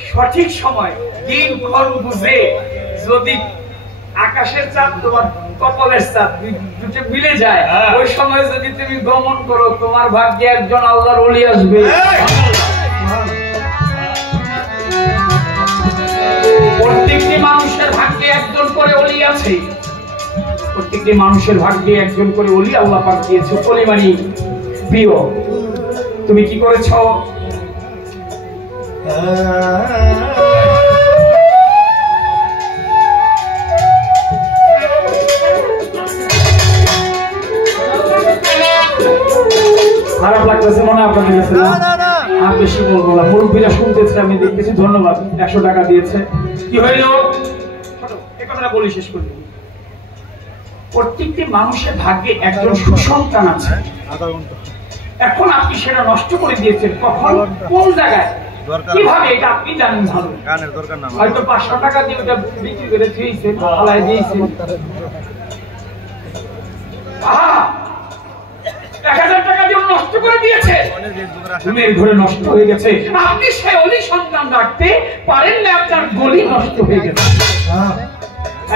সঠিক সময়, দিন ক্ষণ বুঝে, যদি আকাশের চাঁদ তোমার কপালের চাঁদ দুটো মিলে যায়, ওই সময় যদি তুমি গমন করো, তোমার ভাগ্যে একজন আল্লাহর ওলি আসবে। প্রত্যেকটি মানুষের ভাগ্যে একজন করে ওলি আছে। প্রত্যেকটি মানুষের ভাগ্যে একজন করে ওলি আল্লাহ পাক দিয়েছে। ওলি মানে প্রিয়। তুমি কি করেছো? খারাপ লাগতেছে মনে আপনাদের কাছে? আর বেশি বলবো না, মুরব্বীরা শুনতেছে, আমি দেখতেছি। ধন্যবাদ। 100 টাকা দিয়েছে। কি হইল? এই কথাটা বলি, শেষ করি। প্রত্যেকটি মানুষের ভাগ্যে একজন সুসন্তান আছে। এখন আপনি সেটা নষ্ট করে দিয়েছেন। কখন, কোন জায়গায়, কিভাবে, এটা আপনি জানেন ভালো। হয়তো 500 টাকা দিয়ে ওটা বিক্রি করে দিয়েছেন, ফালায় দিয়েছেন। 1000 টাকা দিয়ে নষ্ট করে দিয়েছে, ঘুমের ঘরে নষ্ট হয়ে গেছে। আপনি সে অলি সন্তান রাখতে পারেন না, আপনার গলি নষ্ট হয়ে গেছে।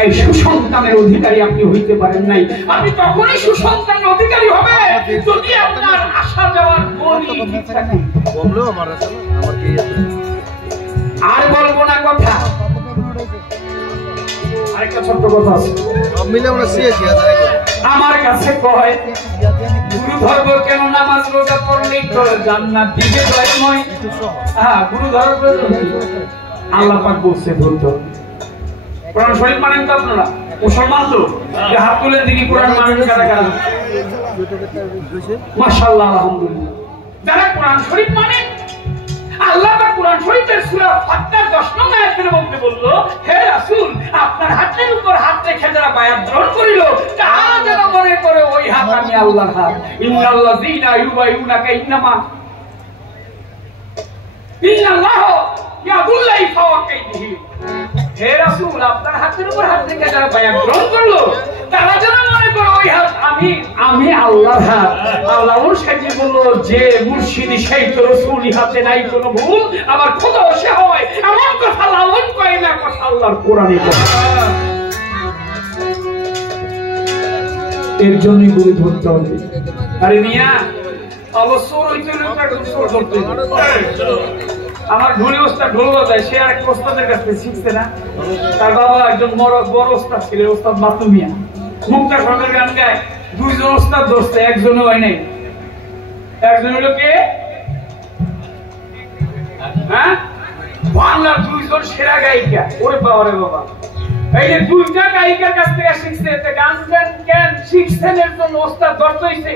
এই সুসন্তানের অধিকারী আপনি হইতে পারেন নাই। আপনি তখনই সুসন্তানের অধিকারী হবে যদি আপনার আসা যাওয়ার গলি ঠিক থাকে। আর বলবো না কথা। আরেকটা ছোট্ট কথা আছে, আমার কাছে কয়, গুরু ধর্ম কেন নামাজ রোজা পড়লেই তো জান্নাত দিবে দয়াময়। হ্যাঁ, গুরু ধর্ম আল্লাহ পাক বলছে ধরতে। কোরআন শরীফ মানেন তো আপনারা? মুসলমান তো হাত তুলে দেখি কোরআন মানেন কারা কারা? মাশাআল্লাহ, আলহামদুলিল্লাহ। যারা কোরআন শরীফ মানে, আল্লাহ পাক কোরআন শরীফের সূরা ফাতিহার 10 নং আয়াতের মধ্যে বলল, হে রাসূল, আপনার হাতের উপর হাত রেখে যারা বায়াত গ্রহণ করিল, তারা যেন মনে করে ওই হাত আমি আল্লাহর হাত। ইন্নাল্লাযীনা ইউবাইউনাকা ইন্নাল্লাহা ইয়াদুল্লাহি ফাওকা আইদিহি। হে রাসূল, আপনার হাতের উপর হাত রেখে যারা বায়াত গ্রহণ করলো, তারা যেন মনে করে ওই হাত আমি আল্লাহর হাত। আল্লাহ সাজি বলল, যে মুর্শিদি সেই তো রাসূলি হাতে নাই কোনো ভুল, আবার খোদা সে হয় এমন কথা লালন কয় না, কথা আল্লাহর কোরআনে বলে। এর জন্যই গুলি ধরতে হবে। আরে মিয়া, অবসর হইতে ধরতে। আমার ঢুলি ওস্তাদ ঢোল বাজায়, সে আর এক ওস্তাদের কাছে শিখছে না। তার বাবা একজন বড় ওস্তাদ ছিলেন, ওস্তাদ বাতু মিয়া। মুক্তা সরকার গান গায়, 2 জন ওস্তাদ ধরছে, একজনও হয় নাই। একজন হলো কে? হ্যাঁ, বাংলার দুইজন সেরা গায়িকা। ওরে বাবা রে বাবা, এই যে দুইটা গায়িকার কাছ থেকে শিখছে, গান কেন শিখছেন? এর জন্য ওস্তাদ ধরতে হইছে।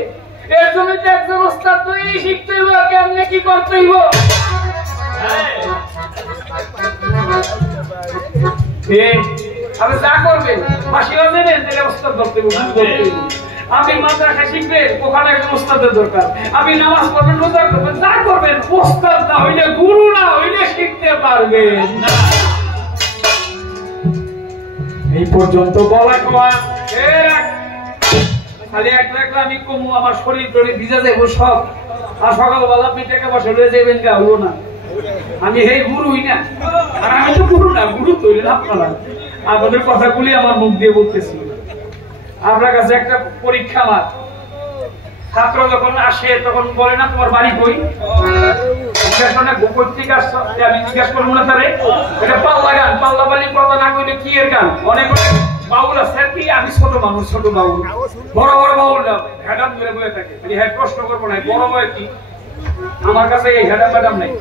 এর জন্য তো একজন ওস্তাদ তৈরি শিখতে হইব, কেমনে কি করতে হইব। আপনি যা করবেন ফাঁসিও দেবেন, তাহলে ওস্তাদ ধরতে হইব। আপনি মাদ্রাসা শিখবেন, ওখানে একজন ওস্তাদের দরকার। আপনি নামাজ পড়বেন, রোজা করবেন, যা করবেন ওস্তাদ না হইলে, গুরু না হইলে শিখতে পারবেন না। এই পর্যন্ত বলা কওয়া খালি এক রাখলে আমি কমু, আমার শরীর টরি ভিজে যাবো সব। আর সকালবেলা আপনি টাকা পয়সা লয়ে যাবেন, গা হলো না। আমি এই গুরুই না, আর আমি তো গুরু না, গুরু তৈরি আপনারা। আপনাদের কথাগুলি আমার মুখ দিয়ে বলতেছি। আপনার কাছে একটা পরীক্ষা। আমার ছাত্র যখন আসে তখন বলে না তোমার বাড়ি কই, পত্রিকা আসছো, আমি জিজ্ঞাসা করবো না তারে এটা পাল্লা গান, পাল্লা বাড়ি কথা না কইলে কি এর গান। অনেক অনেক বাউল আছে কি, আমি ছোট মানুষ, ছোট বাউল, বড় বড় বাউল হ্যাডাম ধরে বয়ে থাকে। হ্যাঁ প্রশ্ন করবো না বড় বয় কি, আমার কাছে এই হ্যাডাম ম্যাডাম নাই,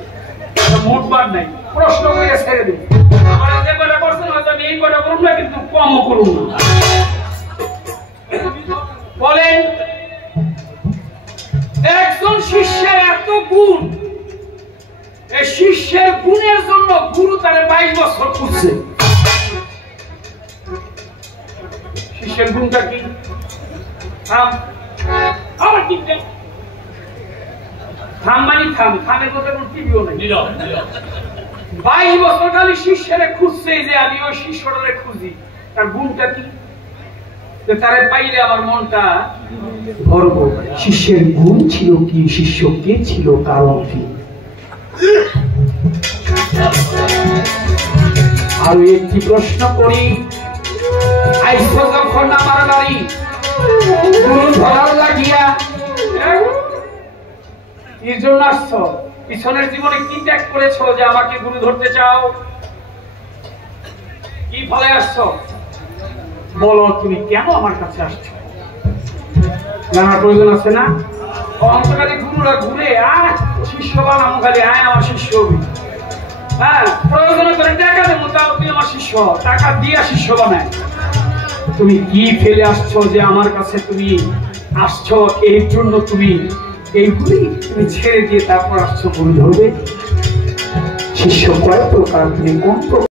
মোটবার নাই, প্রশ্ন করে ছেড়ে দিন। আমার যে কটা করছেন হয়তো আমি এই কটা করুন না, কিন্তু কমও করুন না। বলেন একজন শিষ্যের এত গুণ, এই শিষ্যের গুণের জন্য গুরু তারে 22 বছর খুঁজছে। শিষ্যের গুণটা কি? থাম, আবার ঠিক নেই। থাম মানে থাম, থামের মধ্যে কোনো টিভিও নেই। 22 বছর খালি শিষ্যের খুঁজছে, যে আমি ওই শিষ্যটারে খুঁজি। তার গুণটা কি? তারে পাইলে আমার মনটা ভরব। শিষ্যের গুণ ছিল কি, শিষ্য কে ছিল, কারণ কি? আরো একটি প্রশ্ন করি। আইসো যখন আমার বাড়ি গুরু ধরার লাগিয়া, কি জন্য আসছো? পিছনের জীবনে কি ত্যাগ করেছো যে আমাকে গুরু ধরতে চাও? কি ফলে আসছো? বলো তুমি কেন আমার কাছে আসছো? জানার প্রয়োজন আছে না? অন্তকালী গুরুরা ঘুরে আয় শিষ্য বানাবো, খালি আয় আমার শিষ্য হবি। হ্যাঁ, প্রয়োজন করে টাকা দেবো, তাও তুমি আমার শিষ্য, টাকা দিয়া শিষ্য বানায়। তুমি কি ফেলে আসছো যে আমার কাছে তুমি আসছো? এর জন্য তুমি এইগুলি তুমি ছেড়ে দিয়ে তারপর আসছো গুরু ধরবে? শিষ্য কয় প্রকার, তুমি কোন প্রকার?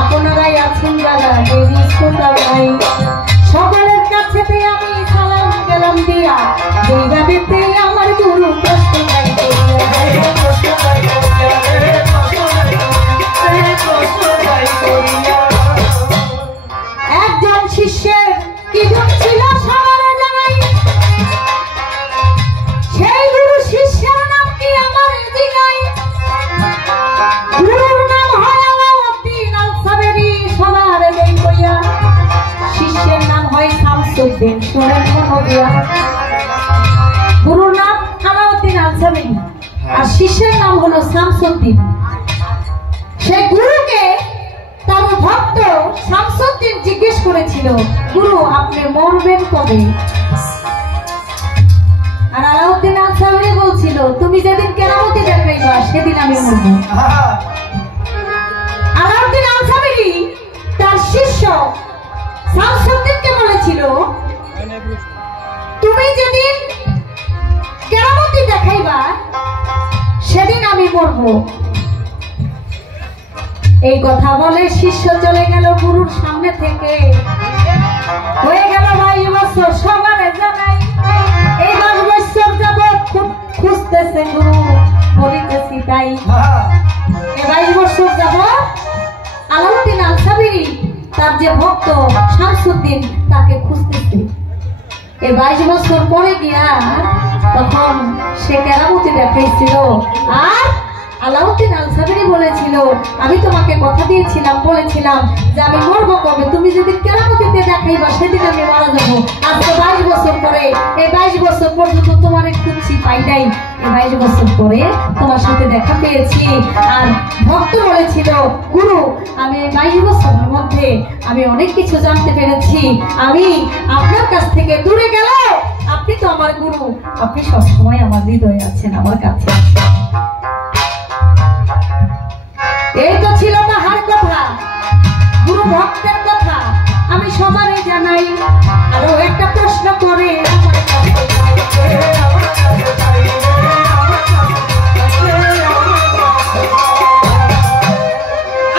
আপনারাই আছেন যারা দেবী শ্রোতা ভাই, সকলের কাছে আমি সালাম গেলাম দিয়া, এইভাবে আমার গুরু কষ্ট একজন শিষ্যের কি গুণ ছিল সবারে জানাই, সেই গুরু শিষ্যের নাম কি আমার জিগাই। আর শিষ্যের নাম হলো শামসুদ্দিন। সে গুরুকে তার ভক্ত শামসুদ্দিন জিজ্ঞেস করেছিল, গুরু আপনি মরবেন কবে? আর আলাউদ্দিন আনসারী বলছিল, তুমি যেদিন কেরামতি দেখাইবা সেদিন আমি মরব। আলাউদ্দিন আনসারী তার শিষ্য শামসুদ্দিনকে বলেছিল, তুমি যেদিন কেরামতি দেখাইবা সেদিন আমি মরব। এই কথা বলে শিষ্য চলে গেল গুরুর সামনে থেকে। হয়ে গেল 22 বছর, সবারে জানাই এই 22 বছর যাবত খুঁজতেছে গুরু, বলিতেছি তাই। এই 22 বছর যাবত আলাউদ্দিন আনসারী তার যে ভক্ত শামসুদ্দিন তাকে খুঁজতেছে। এই 22 বছর পরে গিয়া তখন সে কেরামতি দেখাইছিল। আর আলাউদ্দিন আনসারী বলেছিল, আমি তোমাকে কথা দিয়েছিলাম, বলেছিলাম যে আমি মরবো কবে, তুমি যদি কেরামতিতে দেখাইবা সেদিন আমি মারা যাবো। আজকে 22 বছর পরে, এই 22 বছর পর্যন্ত তোমার খুঁজছি পাই নাই, এই 22 বছর পরে তোমার সাথে দেখা পেয়েছি। আর ভক্ত বলেছিল, গুরু আমি এই 22 বছরের মধ্যে আমি অনেক কিছু জানতে পেরেছি। আমি আপনার কাছ থেকে দূরে গেল, আপনি তো আমার গুরু, আপনি সবসময় আমার হৃদয়ে আছেন, আমার কাছে। এই তো ছিল তাহার কথা, গুরু ভক্তের কথা আমি সবারই জানাই। আরো একটা প্রশ্ন করে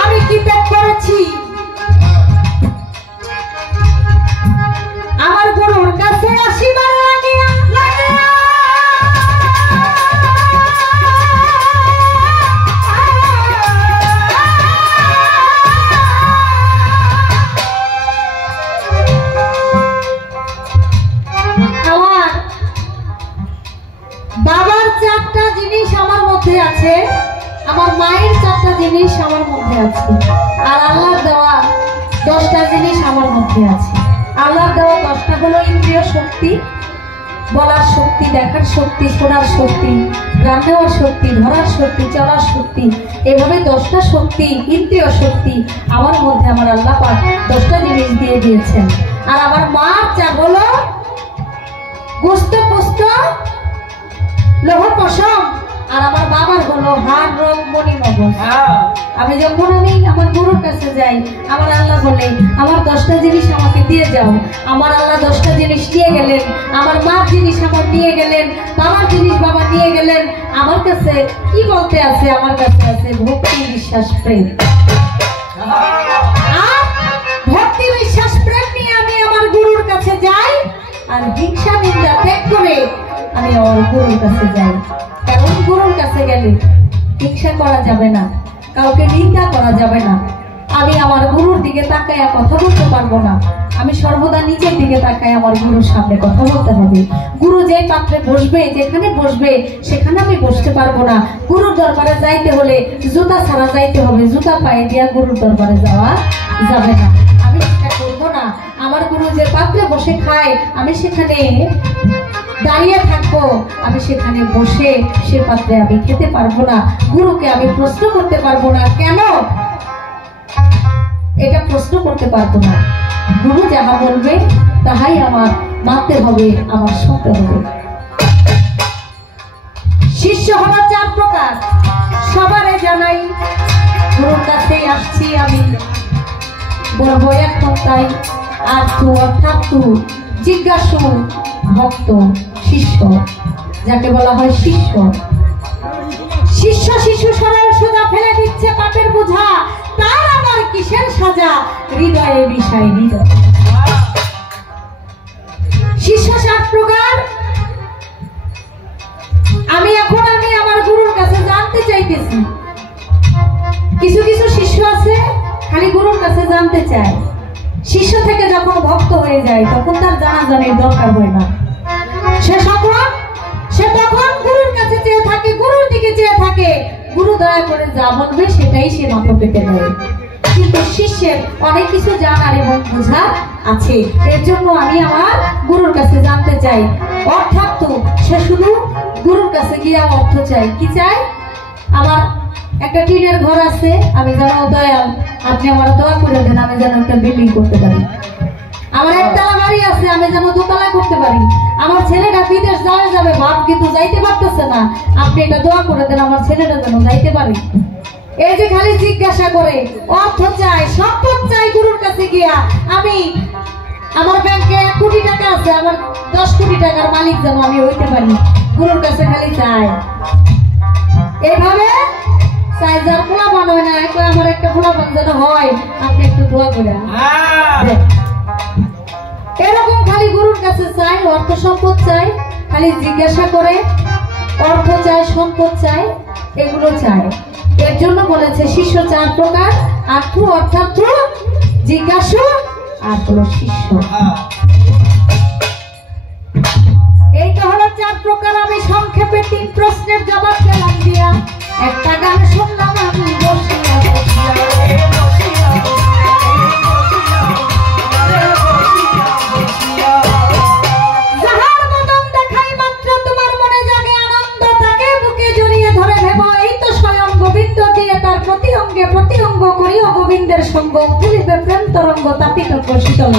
আমি কি ত্যাগ করেছি আমার গুরুর কাছে আসিবার লাগিয়া। বাবার 4টা জিনিস আমার মধ্যে আছে, আমার মায়ের 4টা জিনিস আমার মধ্যে আছে, আর আল্লাহর দেওয়া 10টা জিনিস আমার মধ্যে আছে। আল্লাহর দেওয়া 10টা হলো ইন্দ্রিয় শক্তি, বলার শক্তি, দেখার শক্তি, শোনার শক্তি, প্রাণ দেওয়ার শক্তি, ধরার শক্তি, চলার শক্তি। এভাবে 10টা শক্তি, ইন্দ্রিয় শক্তি আমার মধ্যে আমার আল্লাহ পাক 10টা জিনিস দিয়ে দিয়েছেন। আর আমার মার যা হলো গোস্ত পোস্ত লৌহ পশম, আর আমার বাবার হলো হাড় রোগ মণি মগজ। আমি যখন আমার গুরুর কাছে যাই, আমার আল্লাহ বলে আমার 10টা জিনিস আমাকে দিয়ে যাও। আমার আল্লাহ 10টা জিনিস নিয়ে গেলেন, আমার মার জিনিস আমার নিয়ে গেলেন, বাবার জিনিস বাবা নিয়ে গেলেন। আমার কাছে কি বলতে আছে? আমার কাছে আছে ভক্তি, বিশ্বাস, প্রেম। আর ভক্তি, বিশ্বাস, প্রেম নিয়ে আমি আমার গুরুর কাছে যাই, আর হিংসা নিন্দা ত্যাগ করে আমি আমার গুরুর কাছে যাই। কারণ গুরুর কাছে গেলে হিংসা করা যাবে না, কাউকে নিন্দা করা যাবে না। আমি আমার গুরুর দিকে তাকায় কথা বলতে পারবো না, আমি সর্বদা নিচের দিকে তাকায় আমার গুরুর সামনে কথা বলতে হবে। গুরু যে পাত্রে বসবে, যেখানে বসবে সেখানে আমি বসতে পারবো না। গুরুর দরবারে যাইতে হলে জুতা ছাড়া যাইতে হবে, জুতা পায়ে দিয়া গুরুর দরবারে যাওয়া যাবে না। আমি সেটা করবো না। আমার গুরু যে পাত্রে বসে খায়, আমি সেখানে দাঁড়িয়ে থাকবো, আমি সেখানে বসে সে পাত্রে আমি খেতে পারবো না। গুরুকে আমি প্রশ্ন করতে পারবো না, কেন এটা প্রশ্ন করতে পারবো না। গুরু যাহা বলবে তাহাই আমার মানতে হবে, আমার শুনতে হবে। শিষ্য হলো 4 প্রকার, সবারে জানাই। গুরুর কাছে আসছি আমি, বলবো এখন তাই। আর তু অর্থাৎ তু জিজ্ঞাসু ভক্ত, শিষ্য যাকে বলা হয় শিষ্য। শিষ্য শিশু সরল সোজা ফেলে দিচ্ছে পাপের বোঝা, তার আবার কিসের সাজা, হৃদয়ে বিষয় হৃদয়। শিষ্য 7 প্রকার। আমি আমার গুরুর কাছে জানতে চাইতেছি। কিছু কিছু শিষ্য আছে খালি গুরুর কাছে জানতে চায়, শিষ্য থেকে যখন ভক্ত হয়ে যায় তখন তার জানাজানির দরকার হয় না। সে তখন গুরুর কাছে চেয়ে থাকে, গুরুর দিকে চেয়ে থাকে, গুরু দয়া করে যা বলবে সেটাই সে মাথা পেতে নেয়। কিন্তু শিষ্যের অনেক কিছু জানার এবং বোঝার আছে, এর জন্য আমি আমার গুরুর কাছে জানতে চাই। অর্থাৎ তো সে শুধু গুরুর কাছে গিয়ে অর্থ চাই। কি চাই? আমার একটা টিনের ঘর আছে, আমি যেন দয়াল আপনি আমার দোয়া করে দেন, আমি যেন একটা বিল্ডিং করতে পারি। আমার একতলা বাড়ি আছে, আমি যেন দোতলা করতে পারি। আমার ছেলেটা বিদেশ যাবে বাপ কিন্তু যাইতে পারতেছে না, আপনি এটা দোয়া করে দেন আমার ছেলেটা যেন যাইতে পারে। এই যে খালি জিজ্ঞাসা করে অর্থ চাই, সম্পদ চাই গুরুর কাছে গিয়া। আমি আমার ব্যাংকে 1 কোটি টাকা আছে, আমার 10 কোটি টাকার মালিক যেন আমি হইতে পারি, গুরুর কাছে খালি চাই। এইভাবে চাই যার পোলাপান হয় না, আমার একটা পোলাপান যেন হয়, আপনি একটু দোয়া করেন। এরকম খালি গুরুর কাছে চাই, অর্থ সম্পদ চাই, খালি জিজ্ঞাসা করে অর্থ চাই, সম্পদ চাই, এগুলো চাই। এর জন্য বলেছে শিষ্য 4 প্রকার, আর্থ অর্থাৎ জিজ্ঞাসু আর হলো শিষ্য। এই তো হলো 4 প্রকার। আমি সংক্ষেপে 3 প্রশ্নের জবাব দিলাম দিয়া একটা গান শুনলাম আমি বসিয়া যাহার মদন দেখাই মাত্র তোমার মনে জাগে আনন্দ, তাকে বুকে জড়িয়ে ধরে ভেবো এই তো স্বয়ং গোবিন্দ, দিয়ে তার প্রতি অঙ্গে প্রতি অঙ্গ করিও গোবিন্দের সঙ্গ, তুলিবে প্রেম তরঙ্গ তাপিত শীতল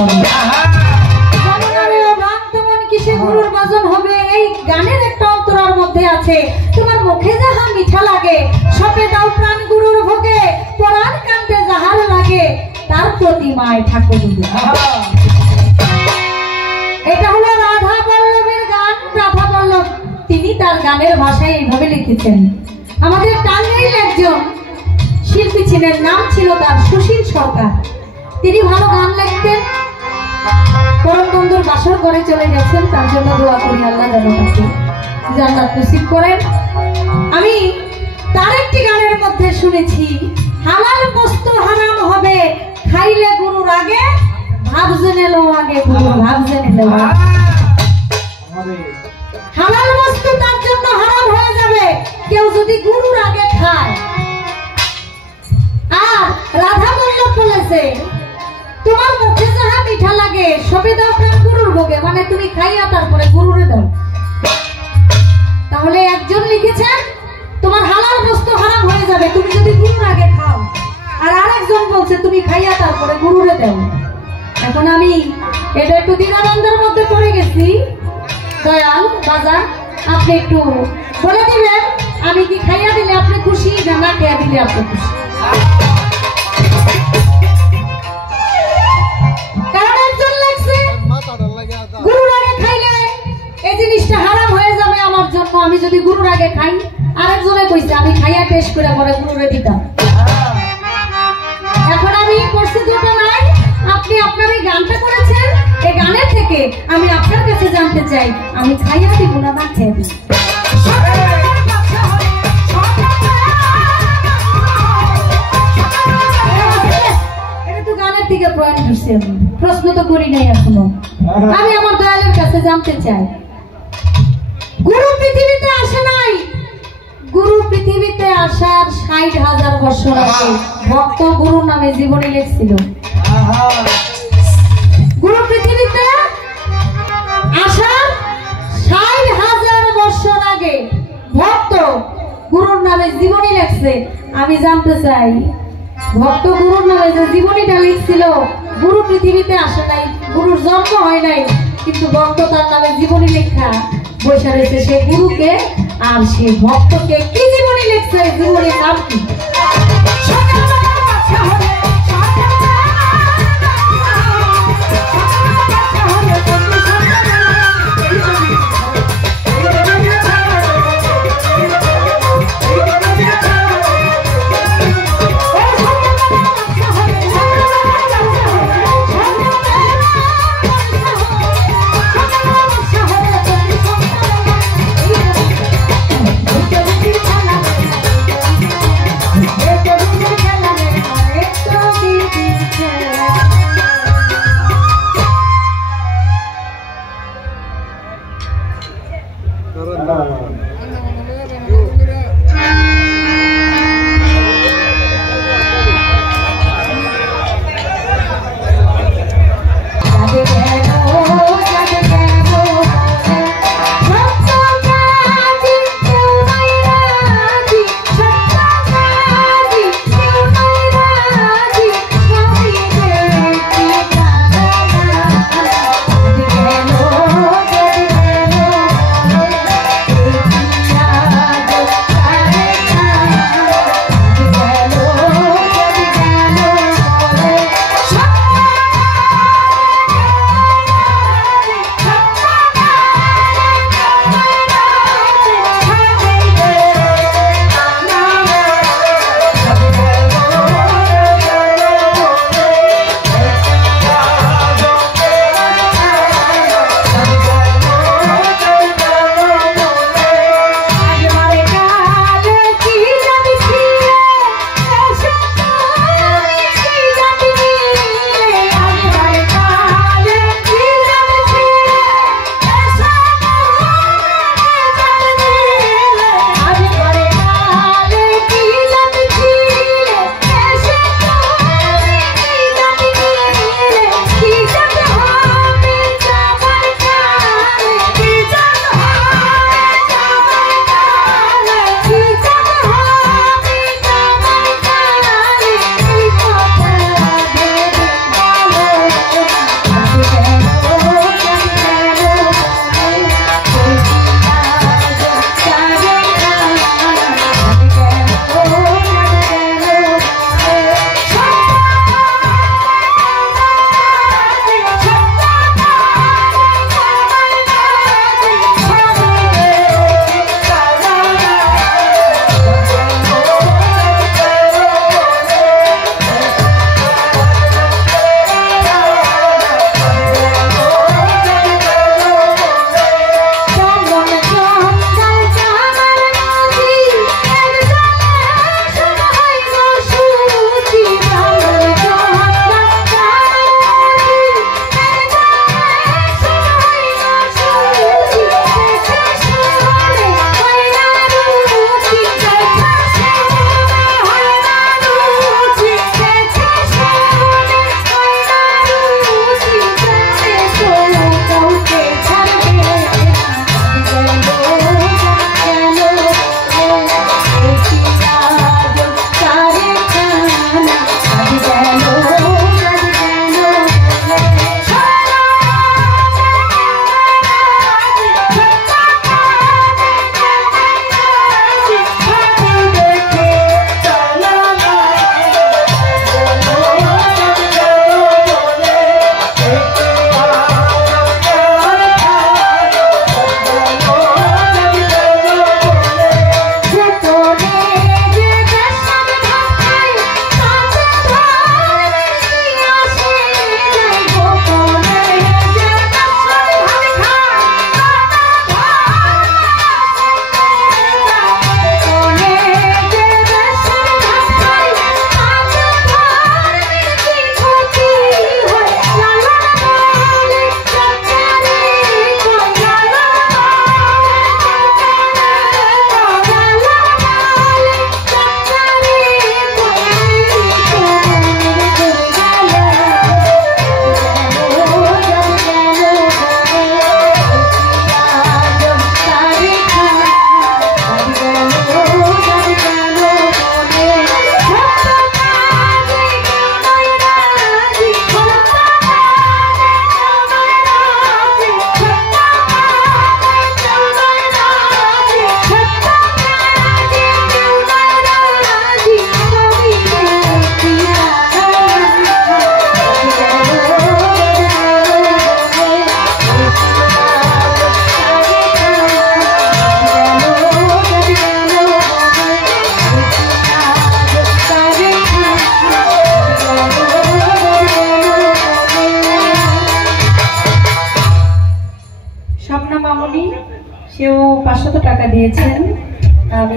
কিসে গুরুর ভজন হবে। এই গানের একটা অন্তরার মধ্যে আছে, তোমার মুখে যাহা মিঠা লাগে সপে দাও প্রাণ গুরুর ভোগে, পরাণ কান্তে যাহার লাগে তার প্রতিমায় ঠাকুর। এটা হলো রাধা বল্লভের গান। রাধা বল্লভ তিনি তার গানের ভাষায় এইভাবে লিখেছেন। আমাদের টাঙ্গাইল একজন শিল্পী ছিলেন, নাম ছিল তার সুশীল সরকার। তিনি ভালো গান লিখতেন, পরম বন্ধুর বাসর করে চলে গেছেন, তার জন্য দোয়া করি আল্লাহ যেন তাকে জান্নাত নসিব করেন। আমি তার একটি গানের মধ্যে শুনেছি, হালাল বস্তু হারাম হবে খাইলে গুরুর আগে, ভাব জেনে লো আগে গুরু ভাব জেনে লো। হালাল বস্তু তার জন্য হারাম হয়ে যাবে কেউ যদি গুরুর আগে খায়। আর রাধা বল্লভ বলেছে তোমার মুখে যাহা মিঠা লাগে সবে দাও প্রাণ গুরুর ভোগে, মানে তুমি খাইয়া তারপরে গুরুরে দাও। তাহলে একজন লিখেছেন তোমার হালাল বস্তু হারাম হয়ে যাবে তুমি যদি গুরুর আগে খাও, আর আরেকজন বলছে তুমি খাইয়া তারপরে গুরুরে দাও। এখন আমি এটা একটু দ্বিধাদ্বন্দ্বের মধ্যে পড়ে গেছি। দয়াল বাজার আপনি একটু বলে দিবেন আমি কি খাইয়া দিলে আপনি খুশি না না খাইয়া দিলে আপনি খুশি? গুরুর আগে খাইলে এই জিনিসটা হারাম হয়ে যাবে আমার জন্য, আমি যদি গুরুর আগে খাই। আরেকজনে কইছে আমি খাইয়া টেস্ট করে পরে গুরুরে দিতাম। এখন আমি করছি দুটো নাই, আপনি আপনার এই গানটা করেছেন, এই গানের থেকে আমি আপনার কাছে জানতে চাই আমি খাইয়া দিব না না খেয়ে দিব? এটা তো গানের থেকে প্রয়াণ করছি, আমি প্রশ্ন তো করি নাই এখনো। আমি আমার দয়ালের কাছে জানতে চাই, গুরু পৃথিবীতে আসে নাই, গুরু পৃথিবীতে আসার 60,000 বছর আগে ভক্ত গুরু নামে জীবনী লিখছিল। গুরু পৃথিবীতে আসার 60,000 বছর আগে ভক্ত গুরুর নামে জীবনী লিখছে। আমি জানতে চাই ভক্ত গুরুর নামে যে জীবনীটা লিখছিল, গুরু পৃথিবীতে আসে নাই, গুরুর জন্ম হয় নাই, কিন্তু ভক্ত তার নামে জীবনী লেখা বসে রয়েছে। সে গুরুকে আর সে ভক্তকে কি জীবনী লিখছে, জীবনীর নাম কি? টাকা দিয়েছেন। আমি